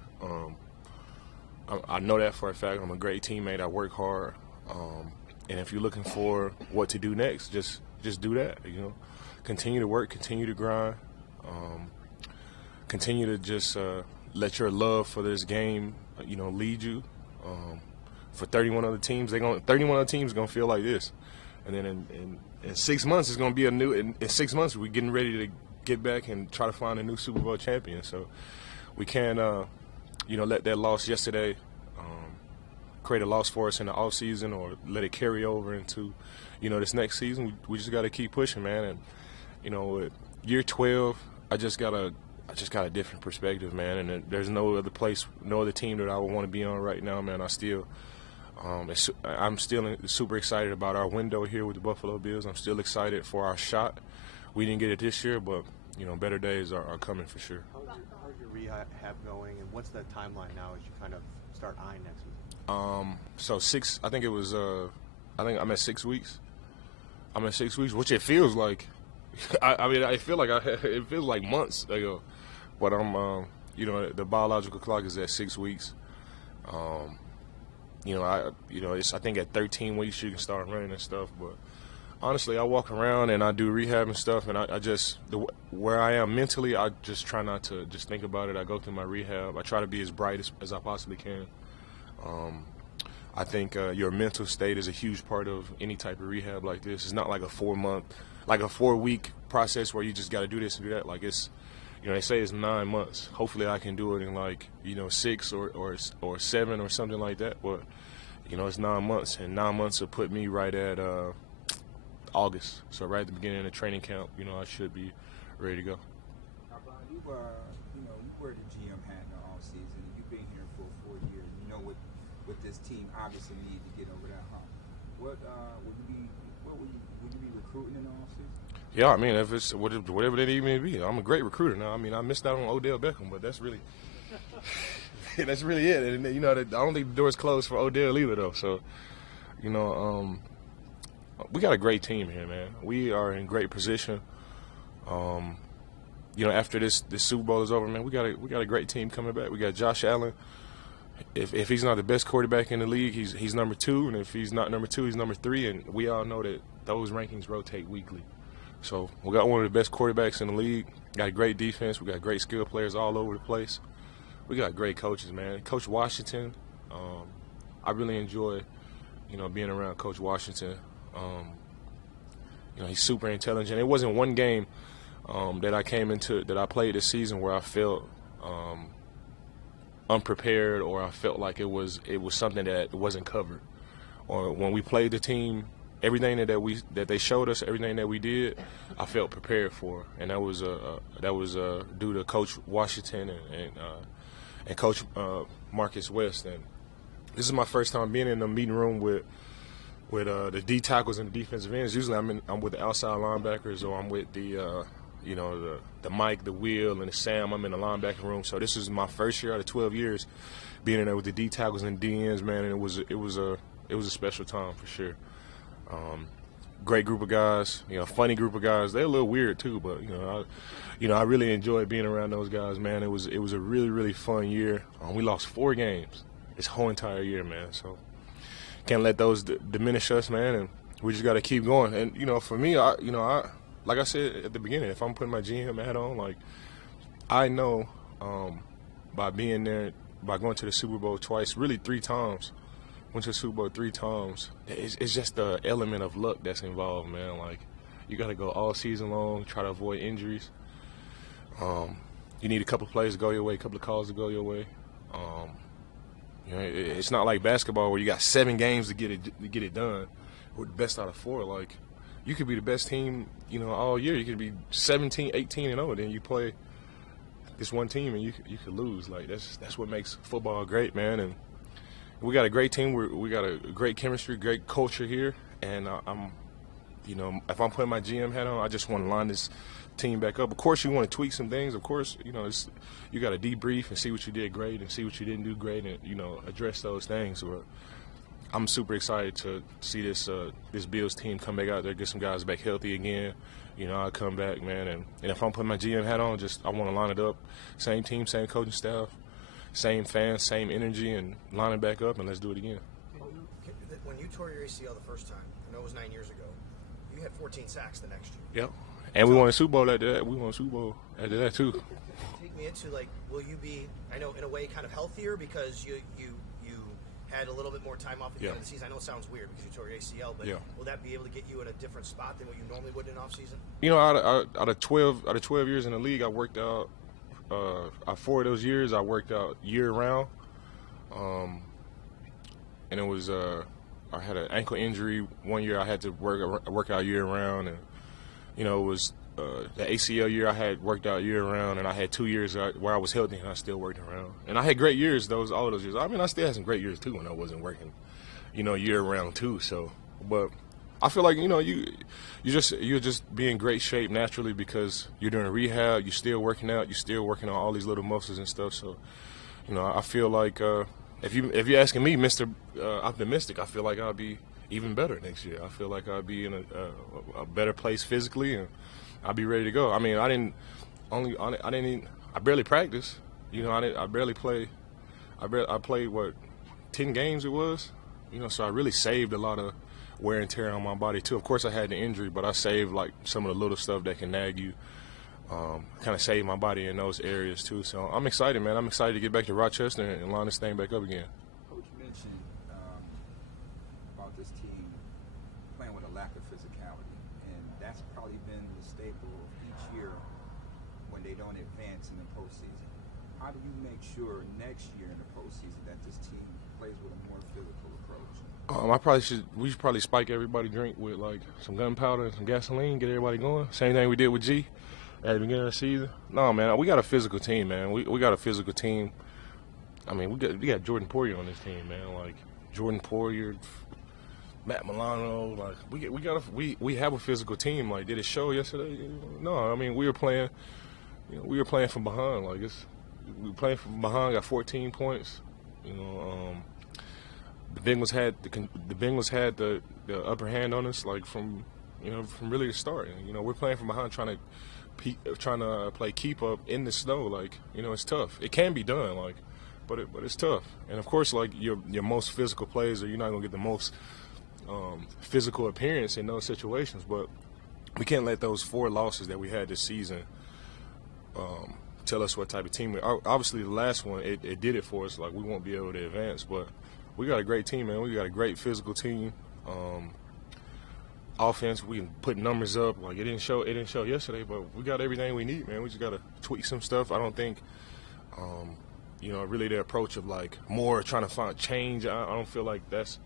I know that for a fact. I'm a great teammate. I work hard. And if you're looking for what to do next, just do that. Continue to work, continue to grind, continue to just let your love for this game, lead you. for 31 other teams. 31 other teams gonna feel like this, and then in 6 months it's gonna be a new. In 6 months we're getting ready to get back and try to find a new Super Bowl champion. So we can't let that loss yesterday create a loss for us in the off season, or let it carry over into this next season. We just got to keep pushing, man. And with year 12, I just got a different perspective, man. And there's no other place, no other team that I would want to be on right now, man. I'm still super excited about our window here with the Buffalo Bills. I'm still excited for our shot. We didn't get it this year, but better days are coming for sure. How's your rehab going, and what's the timeline now as you kind of start eyeing next season? So I think it was. I think I'm at 6 weeks. I'm at 6 weeks, which it feels like. I feel like it feels like months ago, but I'm. The biological clock is at 6 weeks. I think at 13 weeks you can start running and stuff. But honestly, I walk around and I do rehab and stuff, and I just where I am mentally, I just try not to just think about it. I go through my rehab. I try to be as bright as I possibly can. I think your mental state is a huge part of any type of rehab like this. It's not like a 4-week process where you just got to do this and do that. Like it's, they say it's 9 months. Hopefully I can do it in 6 or 7 or something like that. But it's 9 months, and 9 months will put me right at August. So right at the beginning of the training camp, I should be ready to go. Now, Brian, you wear the GM hat in the off season. You've been here for 4 years. You know what this team obviously need to get over that hump. Would you be recruiting in the offseason? Yeah, I mean, if it's whatever they need me to be, I'm a great recruiter now. I mean, I missed out on Odell Beckham, but that's really it. And I don't think the door's closed for Odell either, though. So, we got a great team here, man. We are in great position. After this Super Bowl is over, man, we got a great team coming back. We got Josh Allen. If he's not the best quarterback in the league, he's number 2, and if he's not number 2, he's number 3, and we all know that those rankings rotate weekly. So we got one of the best quarterbacks in the league. Got a great defense. We got great skill players all over the place. We got great coaches, man. Coach Washington, I really enjoy, being around Coach Washington. He's super intelligent. It wasn't one game that I played this season where I felt unprepared, or I felt like it was something that wasn't covered. Or when we played the team, everything that they showed us, everything that we did, I felt prepared for, and that was due to Coach Washington and Coach Marcus West. And this is my first time being in the meeting room with the D tackles and the defensive ends. Usually I'm with the outside linebackers, or I'm with the Mike, the Will, and the Sam. I'm in the linebacker room. So this is my first year out of 12 years being in there with the D tackles and D ends, man. And it was a special time for sure. Great group of guys, funny group of guys. They're a little weird too, but I really enjoyed being around those guys, man. It was a really, really fun year. We lost 4 games this whole entire year, man. So can't let those diminish us, man. And we just got to keep going. And for me, I like I said at the beginning, if I'm putting my GM hat on, like I know by being there, by going to the Super Bowl twice, really 3 times. Went to the Super Bowl 3 times. It's just the element of luck that's involved, man. Like, you got to go all season long, try to avoid injuries. You need a couple of plays to go your way, a couple of calls to go your way. It's not like basketball where you got 7 games to get it done. We're the best out of 4. Like, you could be the best team, all year. You could be 17, 18, and 0. Then you play this one team and you could lose. Like, that's what makes football great, man. And we got a great team. We got a great chemistry, great culture here. And if I'm putting my GM hat on, I just want to line this team back up. Of course, you want to tweak some things. Of course, you got to debrief and see what you did great and see what you didn't do great, and address those things. But I'm super excited to see this Bills team come back out there, get some guys back healthy again. I'll come back, man. And if I'm putting my GM hat on, I want to line it up. Same team, same coaching staff. Same fans, same energy, and line it back up, and let's do it again. When you tore your ACL the first time, I know it was 9 years ago, you had 14 sacks the next year. Yep. And we won a Super Bowl after that. We won a Super Bowl after that, too. Take me into, will you be, I know, in a way kind of healthier because you had a little bit more time off at the Yeah. end of the season. I know it sounds weird because you tore your ACL, but Yeah. will that be able to get you in a different spot than what you normally would in off season? You know, out of 12 years in the league, I worked out. 4 of those years, I worked out year round, and it was I had an ankle injury. 1 year I had to work out year round, and you know, it was the ACL year I had worked out year round, and I had 2 years where I was healthy and I still worked around. And I had great years all of those years. I mean, I still had some great years too when I wasn't working, you know, year round too. So, but I feel like, you know, you're just be in great shape naturally because you're doing rehab, you're still working out, you're still working on all these little muscles and stuff. So, you know, I feel like if you're asking me, Mr. Optimistic, I feel like I'll be even better next year. I feel like I'll be in a better place physically, and I'll be ready to go. I mean, I barely practice. You know, I barely play. I played 10 games it was. You know, so I really saved a lot of wear and tear on my body too. Of course, I had the injury, but I saved like some of the little stuff that can nag you. Kind of saved my body in those areas too. So I'm excited, man. I'm excited to get back to Rochester and line this thing back up again. Coach mentioned about this team playing with a lack of physicality, and that's probably been the staple of each year when they don't advance in the postseason. How do you make sure next year in the postseason that this team plays with a more physical approach? We should probably spike everybody drink with like some gunpowder and some gasoline, get everybody going. Same thing we did with G at the beginning of the season. No, man, we got a physical team, man. We got a physical team. I mean, we got Jordan Poirier on this team, man. Like Jordan Poirier, Matt Milano. Like we have a physical team. Like, did it show yesterday? No, I mean we were playing. You know, we were playing from behind. Like we were playing from behind. Got 14 points. You know. The Bengals had the upper hand on us, like from really the start. And, you know, we're playing from behind, trying to play keep up in the snow. Like, you know, it's tough. It can be done, like, but it's tough. And of course, like your most physical plays, you're not gonna get the most physical appearance in those situations. But we can't let those 4 losses that we had this season tell us what type of team we are. Obviously, the last one it did it for us. Like, we won't be able to advance, but we got a great team, man. We got a great physical team. Offense, we can put numbers up. Like, it didn't show yesterday, but we got everything we need, man. We just got to tweak some stuff. I don't think, really the approach of like more trying to find change. I don't feel like that's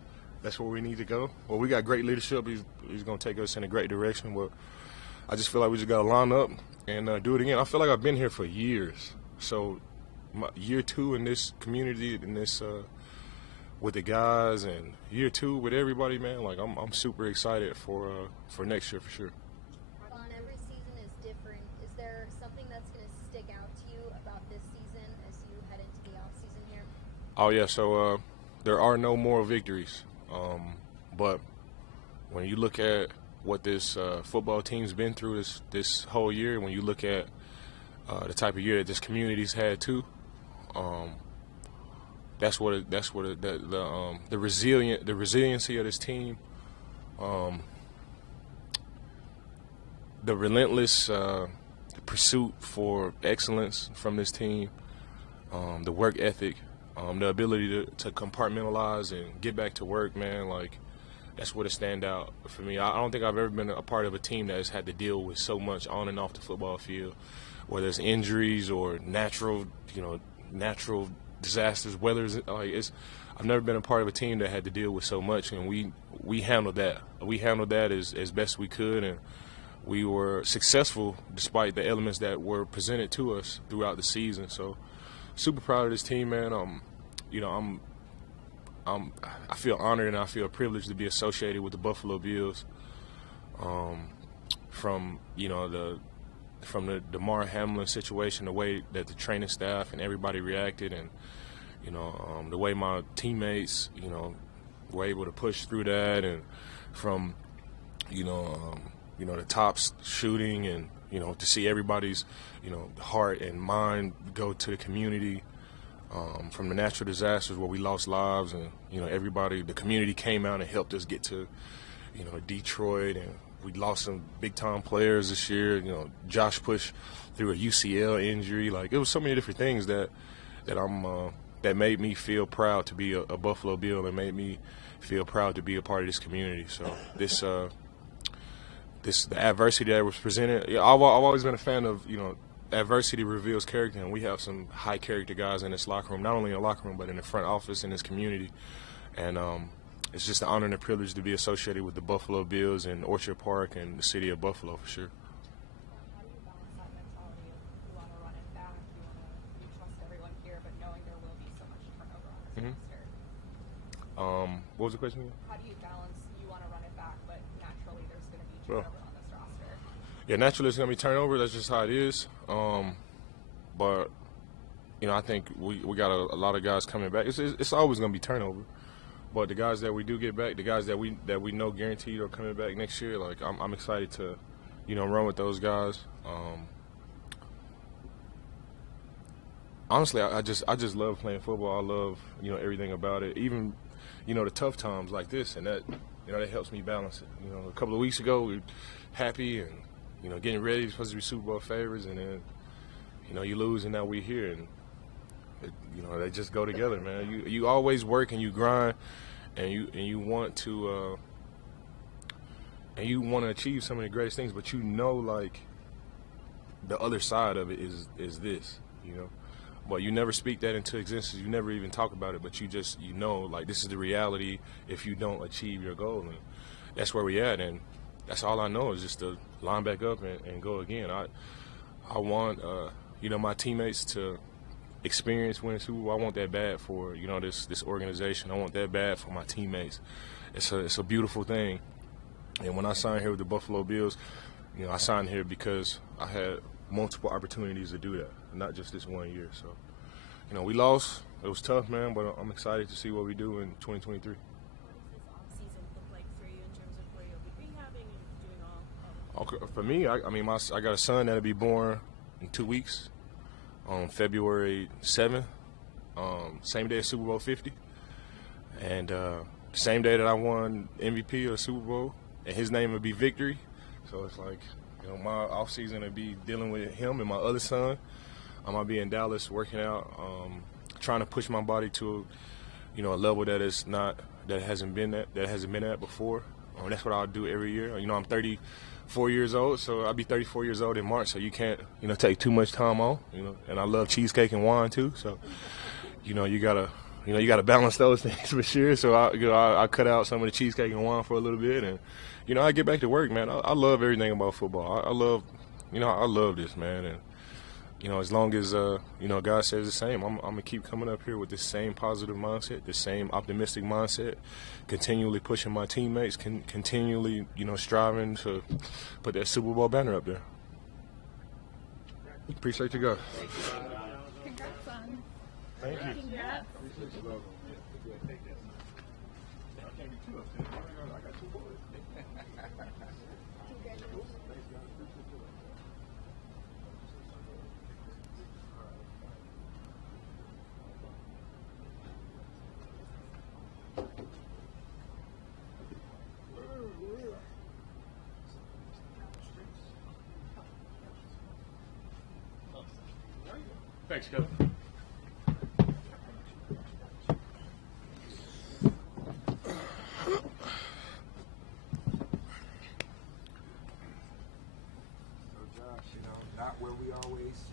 where we need to go. Well, we got great leadership. He's going to take us in a great direction. But I just feel like we just got to line up and do it again. I feel like I've been here for years. So year 2 in this community, in this with the guys, and year 2 with everybody, man. Like, I'm super excited for next year for sure. Every season is different. Is there something that's going to stick out to you about this season as you head into the off season here? Oh yeah, so there are no more victories. But when you look at what this football team's been through this whole year, when you look at the type of year that this community's had too, the resiliency of this team, the relentless pursuit for excellence from this team, the work ethic, the ability to compartmentalize and get back to work, man. Like, that's what it stand out for me. I don't think I've ever been a part of a team that has had to deal with so much on and off the football field, whether it's injuries or natural disasters, weathers. I've never been a part of a team that had to deal with so much, and we handled that. We handled that as best we could, and we were successful despite the elements that were presented to us throughout the season. So, super proud of this team, man. I feel honored and I feel privileged to be associated with the Buffalo Bills. From the Damar Hamlin situation, the way that the training staff and everybody reacted, and the way my teammates were able to push through that, and from the tops shooting, and to see everybody's heart and mind go to the community, from the natural disasters where we lost lives, and the community came out and helped us get to Detroit, and we lost some big-time players this year. Josh pushed through a UCL injury. Like, it was so many different things that I'm that made me feel proud to be a Buffalo Bill and made me feel proud to be a part of this community. So the adversity that was presented, I've always been a fan of, adversity reveals character, and we have some high character guys in this locker room, not only in the locker room but in the front office in this community. And it's just an honor and a privilege to be associated with the Buffalo Bills and Orchard Park and the city of Buffalo for sure. How do you balance that mentality of you want to run it back, you trust everyone here, but knowing there will be so much turnover on this roster? What was the question again? How do you balance you want to run it back, but naturally there's going to be turnover on this roster? Yeah, naturally it's going to be turnover. That's just how it is. But I think we got a lot of guys coming back. It's always going to be turnover. But the guys that we do get back, the guys that we know guaranteed are coming back next year, like I'm excited to, run with those guys. Honestly, I just love playing football. I love everything about it. Even the tough times like this, and that that helps me balance it. A couple of weeks ago we were happy and getting ready, supposed to be Super Bowl favorites, and then you lose, and now we're here, and they just go together, man. You always work and you grind, and you want to achieve some of the greatest things, but like the other side of it is this, But you never speak that into existence. You never even talk about it, but you just like this is the reality if you don't achieve your goal, and that's where we at, and that's all I know is just to line back up and go again. I want my teammates to experience winning Super Bowl. I want that bad for this organization. I want that bad for my teammates. It's a beautiful thing. And when I signed here with the Buffalo Bills, I signed here because I had multiple opportunities to do that, not just this 1 year. So, we lost. It was tough, man, but I'm excited to see what we do in 2023. What does this offseason look like for you in terms of where you'll be rehabbing and doing all of Okay, for me, I got a son that'll be born in 2 weeks. On February 7th, same day as Super Bowl 50, and the same day that I won MVP of the Super Bowl, and his name would be Victory. So it's like, my off season will be dealing with him and my other son. I'm gonna be in Dallas working out, trying to push my body to, a level that hasn't been at before. That's what I'll do every year. I'm 34 years old, so I'll be 34 years old in March, so you can't, take too much time off, and I love cheesecake and wine too, so, you gotta balance those things for sure, so I cut out some of the cheesecake and wine for a little bit, and, I get back to work, man. I love everything about football. I love this, man, and, as long as, God says the same, I'm going to keep coming up here with this same positive mindset, this same optimistic mindset, continually pushing my teammates, continually, striving to put that Super Bowl banner up there. Appreciate you guys. Congrats, son. Thank you. Congrats. Thanks, Kevin. Not where we always,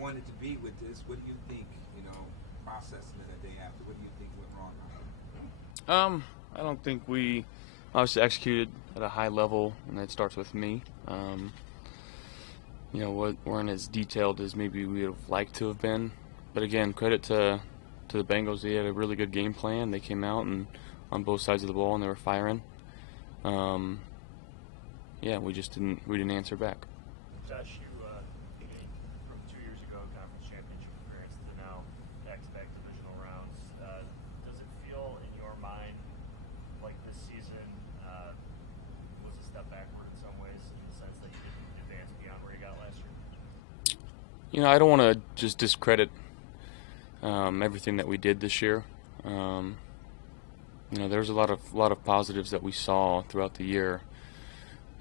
wanted to be with this. What do you think, processing it a day after, what do you think went wrong? I don't think we obviously executed at a high level, and that starts with me. What weren't as detailed as maybe we would have liked to have been. But again, credit to the Bengals. They had a really good game plan. They came out and on both sides of the ball, and they were firing. We just didn't answer back. Josh, you from 2 years ago, conference championship appearance to now back-to-back divisional rounds. Does it feel in your mind like this season was a step backward in some ways, in the sense that you didn't advance beyond where you got last year? I don't want to just discredit everything that we did this year. There's a lot of positives that we saw throughout the year.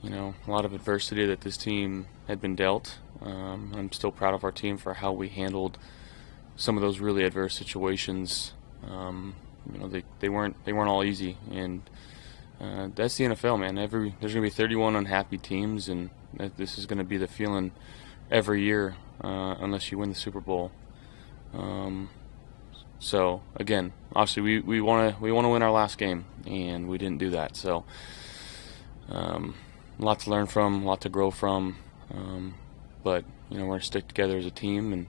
A lot of adversity that this team had been dealt. I'm still proud of our team for how we handled some of those really adverse situations, they weren't all easy, and that's the NFL, man. There's going to be 31 unhappy teams, and this is going to be the feeling every year unless you win the Super Bowl. So again, obviously we want to win our last game, and we didn't do that. So a lot to learn from, a lot to grow from, but we're going to stick together as a team and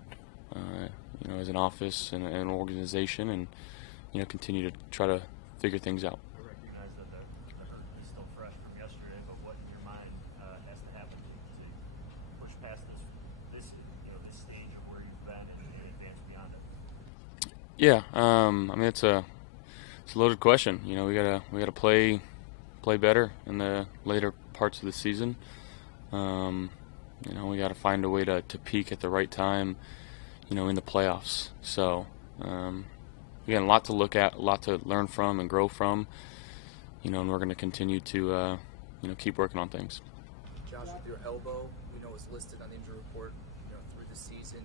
as an office and an organization, and continue to try to figure things out. I recognize that the hurt is still fresh from yesterday, but what in your mind has to happen to push past this stage of where you've been and advance beyond it? Yeah, it's a loaded question. We gotta play better in the later parts of the season. We gotta find a way to peak at the right time, in the playoffs. So again, a lot to look at, a lot to learn from and grow from, and we're going to continue to keep working on things. Josh, with your elbow, we know it's listed on the injury report, through the season.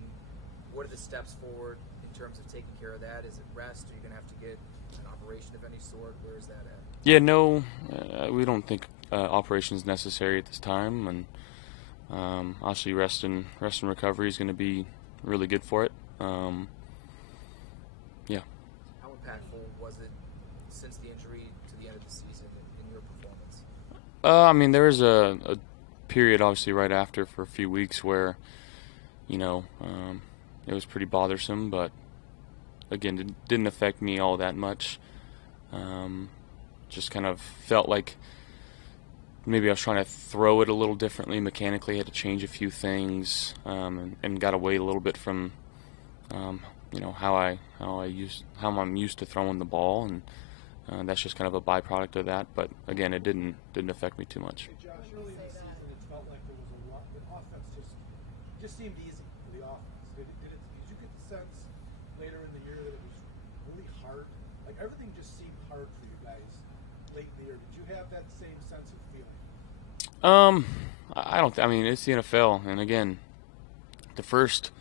What are the steps forward in terms of taking care of that? Is it rest? Are you going to have to get an operation of any sort? Where is that at? Yeah, no, we don't think operation is necessary at this time, and obviously rest and recovery is going to be really good for it. Yeah. How impactful was it since the injury to the end of the season in your performance? There was a period, obviously, right after for a few weeks where, it was pretty bothersome, but again, it didn't affect me all that much. Just kind of felt like maybe I was trying to throw it a little differently mechanically, had to change a few things, and got away a little bit from, how I'm used to throwing the ball, and that's just kind of a byproduct of that. But again, it didn't affect me too much. Hey Josh, early in the season, it felt like there was a lot. The offense just seemed easy for the offense. Did you get the sense later in the year that it was really hard? Like everything just seemed hard for you guys late in the year. Did you have that same sense of feeling? I don't. It's the NFL, and again, the first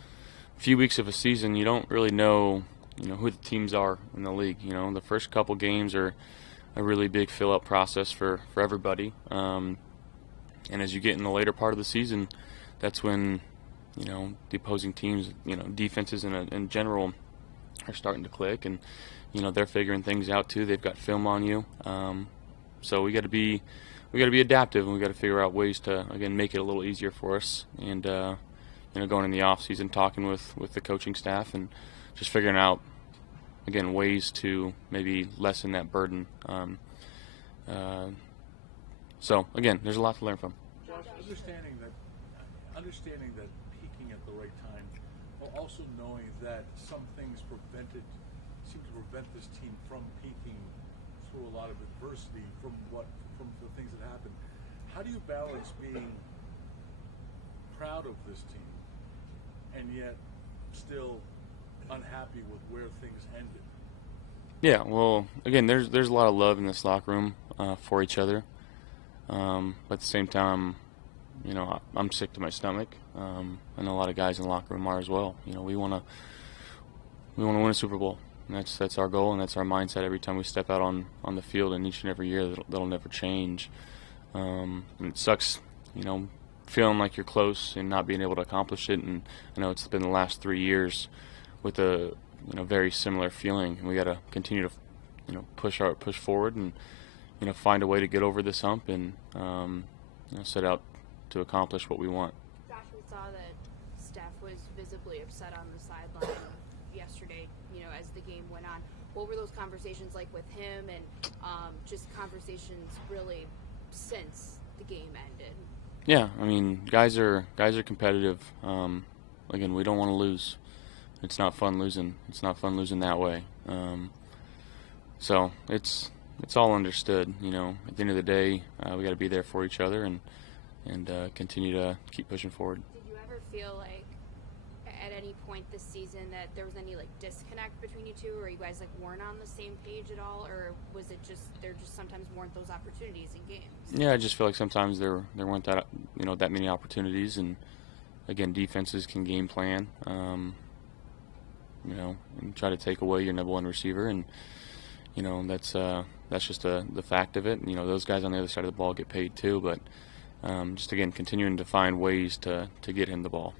few weeks of a season, you don't really know, who the teams are in the league. The first couple games are a really big fill-up process for everybody. And as you get in the later part of the season, that's when, the opposing teams, defenses in general are starting to click, and, they're figuring things out too. They've got film on you. So we got to be adaptive, and we got to figure out ways to, again, make it a little easier for us. And, going in the off season, talking with the coaching staff and just figuring out, again, ways to maybe lessen that burden. So again, there's a lot to learn from. Josh, understanding that peaking at the right time, while also knowing that some things seem to prevent this team from peaking through a lot of adversity from the things that happen. How do you balance being proud of this team and yet still unhappy with where things ended? Yeah, well, again, there's a lot of love in this locker room for each other. But at the same time, I'm sick to my stomach. I know a lot of guys in the locker room are as well. We want to win a Super Bowl. And that's our goal, and that's our mindset every time we step out on the field, and each and every year that'll never change. And it sucks, feeling like you're close and not being able to accomplish it. And I know it's been the last 3 years with a very similar feeling, and we got to continue to push forward and find a way to get over this hump and set out to accomplish what we want. Josh, we saw that Steph was visibly upset on the sideline yesterday, as the game went on. What were those conversations like with him, and just conversations really since the game ended? Yeah, guys are competitive. Again, we don't want to lose. It's not fun losing. It's not fun losing that way. So it's all understood. At the end of the day, we got to be there for each other and continue to keep pushing forward. Did you ever feel like at any point this season that there was any disconnect between you two, or you guys weren't on the same page at all, or was it just there just sometimes weren't those opportunities in games? Yeah, I just feel like sometimes there weren't that that many opportunities, and again, defenses can game plan. and try to take away your number one receiver, and that's just the fact of it. Those guys on the other side of the ball get paid too, but just again continuing to find ways to get him the ball.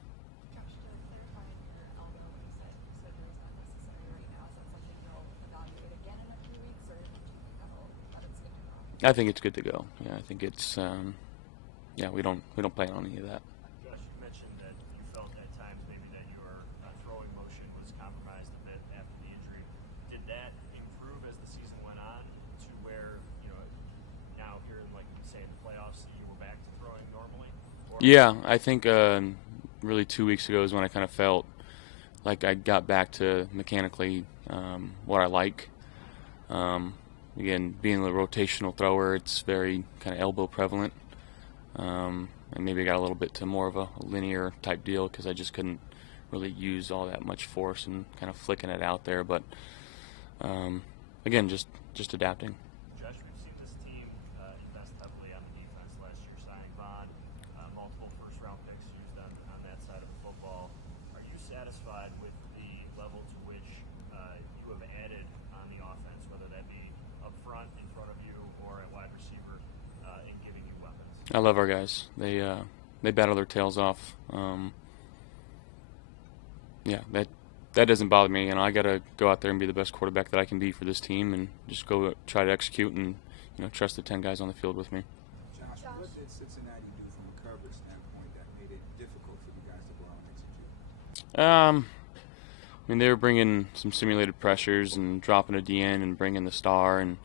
I think it's good to go. Yeah, I think it's we don't plan on any of that. Josh, you mentioned that you felt at times maybe that your throwing motion was compromised a bit after the injury. Did that improve as the season went on to where now here, like you say, in the playoffs, you were back to throwing normally? Yeah, I think really 2 weeks ago is when I kind of felt like I got back to mechanically what I like. Again, being a rotational thrower, it's very kind of elbow prevalent. And maybe I got a little bit to more of a linear type deal because I just couldn't really use all that much force and kind of flicking it out there. But again, just adapting. Josh, we've seen this team invest heavily on the defense last year, signing Vaughn, multiple first-round picks used on that side of the football. Are you satisfied with the level to which you have added on the offense, whether that be up front, in front of you, or at wide receiver, in giving you weapons? I love our guys. They battle their tails off. That doesn't bother me. I got to go out there and be the best quarterback that I can be for this team, and just go try to execute and trust the 10 guys on the field with me. Josh, what did Cincinnati do from a coverage standpoint that made it difficult for you guys to go out and execute? They were bringing some simulated pressures and dropping a DN and bringing the star and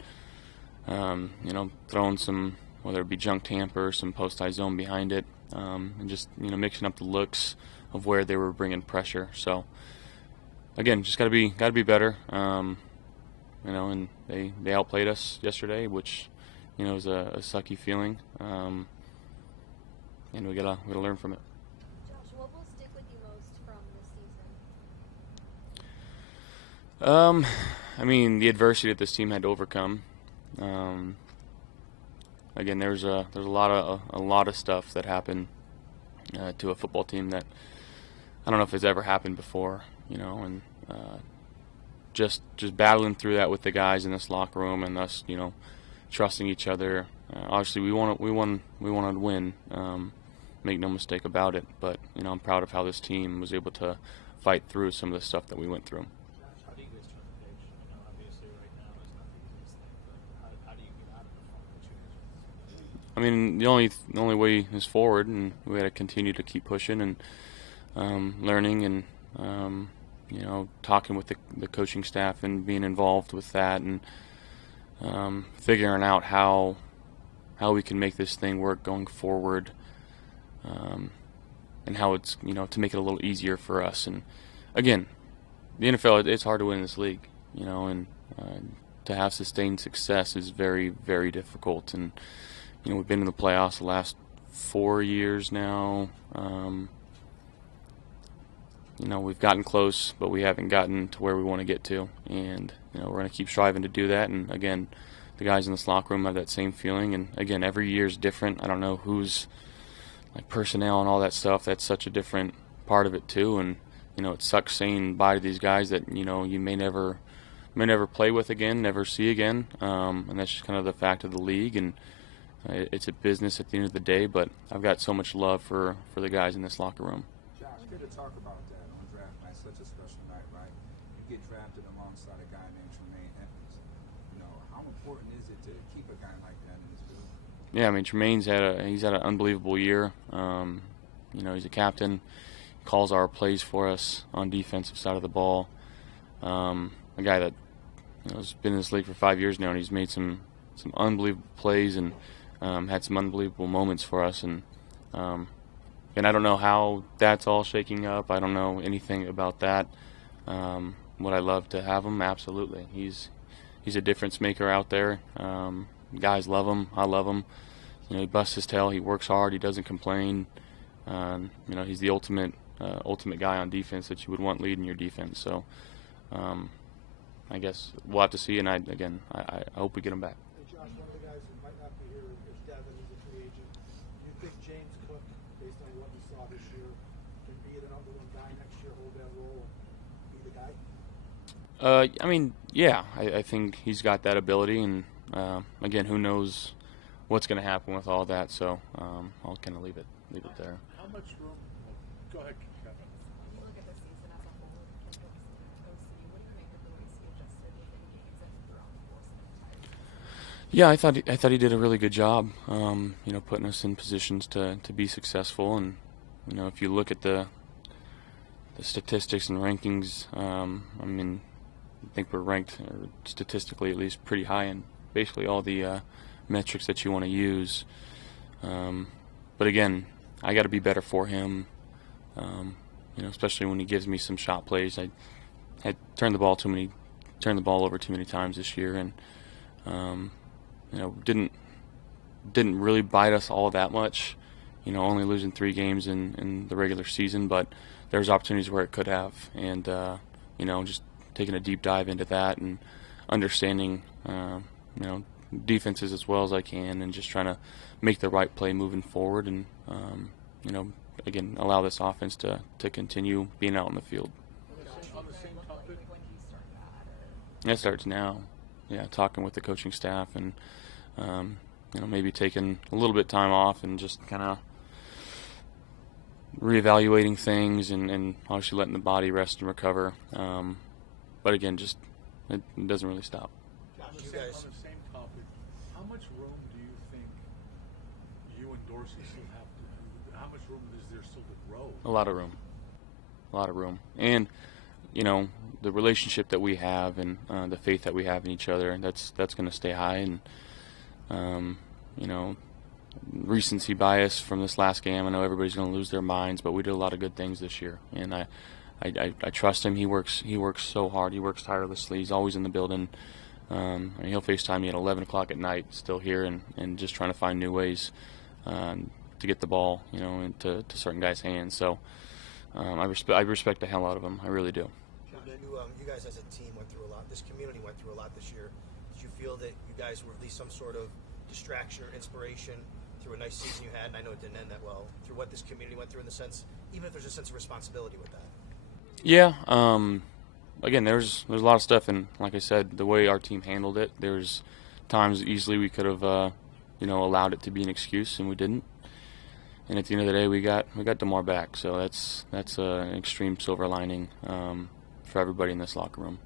throwing some, whether it be junk tamper or some post-high zone behind it, and just mixing up the looks of where they were bringing pressure. So again, just got to be better. And they outplayed us yesterday, which is a sucky feeling. And we gotta learn from it. Josh, what will stick with you most from this season? The adversity that this team had to overcome. Again, there's a lot of stuff that happened to a football team that I don't know if it's ever happened before, and just battling through that with the guys in this locker room and us, trusting each other. Obviously, we want to win. Make no mistake about it. But I'm proud of how this team was able to fight through some of the stuff that we went through. How do you guys turn the page? Obviously right now is not the easiest thing, but how do you get out of the funk that you guys The only way is forward, and we got to continue to keep pushing and learning and talking with the coaching staff and being involved with that and figuring out how we can make this thing work going forward, and how it's to make it a little easier for us. And again, the NFL, it's hard to win this league, and to have sustained success is very, very difficult. And we've been in the playoffs the last 4 years now. We've gotten close, but we haven't gotten to where we want to get to. And, we're going to keep striving to do that. And, again, the guys in this locker room have that same feeling. And, again, every year is different. I don't know who's, like, personnel and all that stuff. That's such a different part of it, too. And, it sucks saying bye to these guys that, you may never play with again, never see again. And that's just kind of the fact of the league. And it's a business at the end of the day. But I've got so much love for the guys in this locker room. Josh, good to talk about that on draft night. Such a special night, right? You get drafted alongside a guy named Tremaine Edmonds. How important is it to keep a guy like that in this building? Yeah, Tremaine's had an unbelievable year. He's a captain, calls our plays for us on defensive side of the ball. A guy that has been in this league for 5 years now, and he's made some unbelievable plays and had some unbelievable moments for us. And I don't know how that's all shaking up. I don't know anything about that. Would I love to have him? Absolutely. He's a difference maker out there. Guys love him. I love him. He busts his tail. He works hard. He doesn't complain. He's the ultimate guy on defense that you would want leading your defense. So I guess we'll have to see. And I hope we get him back. Hey Josh, one of the guys who might not be here is Devin. He's a free agent. Do you think James Cook, based on what we saw this year, can be the number one guy next year, hold that role, and be the guy? I mean, yeah, I think he's got that ability, and again, who knows what's going to happen with all that. So I'll kind of leave it there. How much room? Go ahead, Kevin. When you look at the season as a whole, like OC, what do you make of the way he adjusted within games and throughout the course of the entire season? Yeah, I thought he did a really good job. Putting us in positions to be successful, and if you look at the statistics and rankings, I think we're ranked, statistically at least, pretty high in basically all the metrics that you want to use. But again, I got to be better for him. Especially when he gives me some shot plays. I had turned the ball over too many times this year, and didn't really bite us all that much. Only losing 3 games in the regular season, but there's opportunities where it could have, and just taking a deep dive into that and understanding defenses as well as I can, and just trying to make the right play moving forward, and again, allow this offense to continue being out in the field. On the same topic, It starts now. Yeah, talking with the coaching staff, and maybe taking a little bit of time off and just kind of reevaluating things, and obviously letting the body rest and recover. But again, just it doesn't really stop. on the same topic, how much room do you think you and Dorsey still have to? How much room is there still to grow? A lot of room, and the relationship that we have, and the faith that we have in each other, that's going to stay high. And recency bias from this last game. I know everybody's going to lose their minds, but we did a lot of good things this year, and I trust him. He works so hard. He works tirelessly. He's always in the building. He'll FaceTime me at 11 o'clock at night, still here, and just trying to find new ways to get the ball, into certain guys' hands. So I respect the hell out of him. I really do. You guys as a team went through a lot. This community went through a lot this year. Did you feel that you guys were at least some sort of distraction or inspiration through a nice season you had? And I know it didn't end that well. Through what this community went through, in the sense, even if there's a sense of responsibility with that. Yeah. Again, there's a lot of stuff, and like I said, the way our team handled it, there's times easily we could have allowed it to be an excuse, and we didn't. And at the end of the day, we got DeMar back, so that's an extreme silver lining for everybody in this locker room.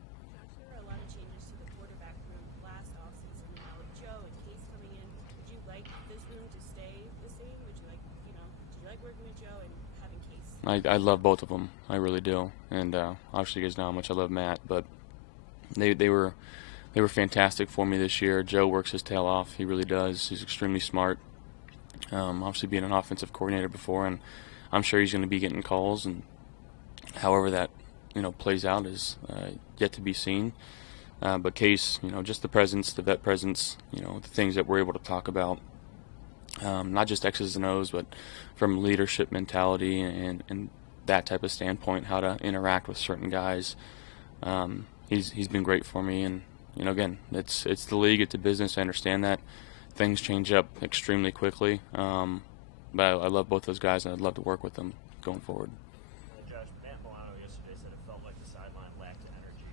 There were a lot of changes to the quarterback room last offseason. Now with Joe and Case coming in, would you like this room to stay the same? Would you like, do you like working with Joe and having Case? I love both of them. I really do. And obviously, you guys know how much I love Matt, but they were fantastic for me this year. Joe works his tail off. He really does. He's extremely smart. Obviously, being an offensive coordinator before, and I'm sure he's going to be getting calls. And however that plays out is yet to be seen. But Case, just the presence, the vet presence, the things that we're able to talk about, not just X's and O's, but from leadership mentality and that type of standpoint, how to interact with certain guys. He's been great for me, and again, it's the league, it's a business. I understand that things change up extremely quickly, but I love both those guys, and I'd love to work with them going forward. Josh, Matt Milano yesterday said it felt like the sideline lacked energy.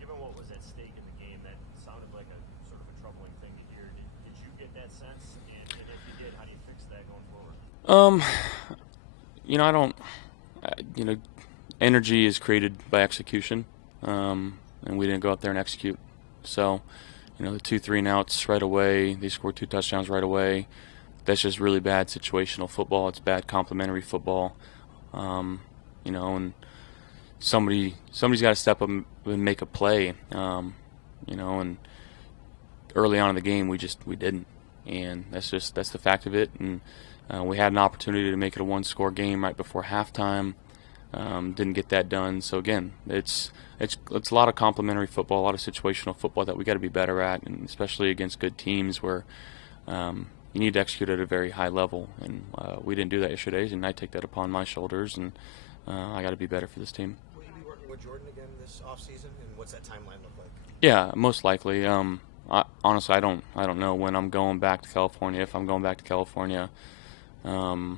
Given what was at stake in the game, that sounded like a sort of a troubling thing to hear. Did you get that sense? And if you did, how do you fix that going forward? I don't. Energy is created by execution, and we didn't go out there and execute. So, the 2 3-and-outs right away. They scored 2 touchdowns right away. That's just really bad situational football. It's bad complementary football. And somebody's got to step up and make a play. And early on in the game, we didn't, and that's the fact of it. And we had an opportunity to make it a 1-score game right before halftime. Didn't get that done. So again, it's a lot of complementary football, a lot of situational football that we got to be better at, and especially against good teams where you need to execute at a very high level. And we didn't do that yesterday, and I take that upon my shoulders, and I got to be better for this team. Will you be working with Jordan again this offseason, and what's that timeline look like? Yeah, most likely. Honestly, I don't know when I'm going back to California. If I'm going back to California, I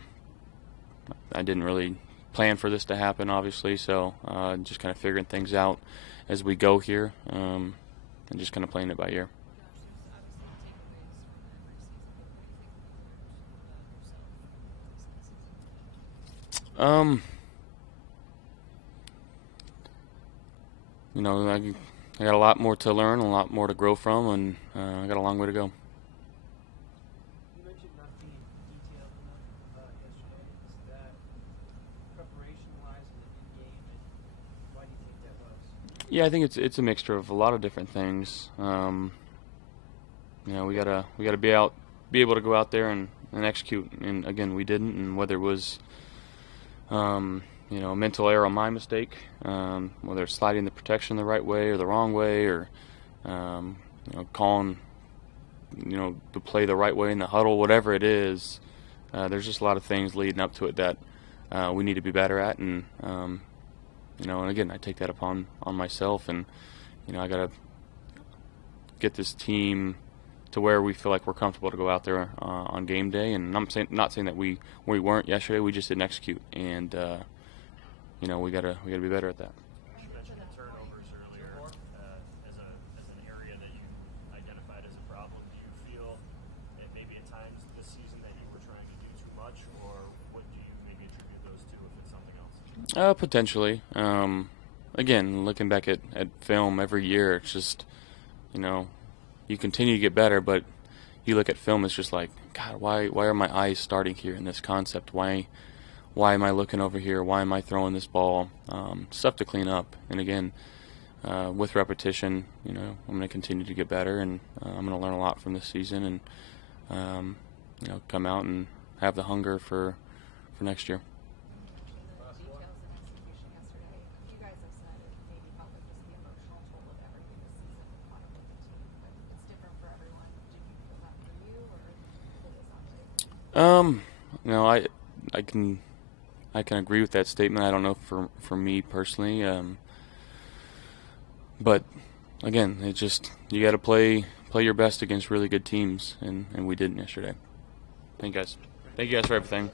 didn't really plan for this to happen, obviously, so just kind of figuring things out. as we go here, and just kind of playing it by ear. You know, I got a lot more to learn, a lot more to grow from, and I got a long way to go. You mentioned not being detailed enough yesterday. Is that preparation-wise and in-game, and why do you think that was? Yeah, I think it's a mixture of a lot of different things. You know, we gotta be able to go out there and execute. And again, we didn't. And whether it was, you know, a mental error on my mistake, whether it's sliding the protection the right way or the wrong way, or you know, calling, you know, the play the right way in the huddle, whatever it is, there's just a lot of things leading up to it that we need to be better at. And you know, and again, I take that upon myself, and you know, I gotta get this team to where we feel like we're comfortable to go out there on game day. And I'm not saying that we weren't yesterday. We just didn't execute, and you know, we gotta be better at that. You mentioned the turnovers earlier as an area that you identified as a problem. Do you feel that maybe at times this season that you were trying to do too much, or what do you maybe attribute those to if it's something else? Potentially. Again, looking back at film every year, it's just, you know, you continue to get better, but you look at film, it's just like, God, why are my eyes starting here in this concept? Why am I looking over here? Why am I throwing this ball? Stuff to clean up. And again, with repetition, you know, I'm going to continue to get better, and I'm going to learn a lot from this season, and you know, come out and have the hunger for next year. You know, I can agree with that statement. I don't know for me personally, but again, it just, you got to play your best against really good teams, and we didn't yesterday. Thank you guys for everything.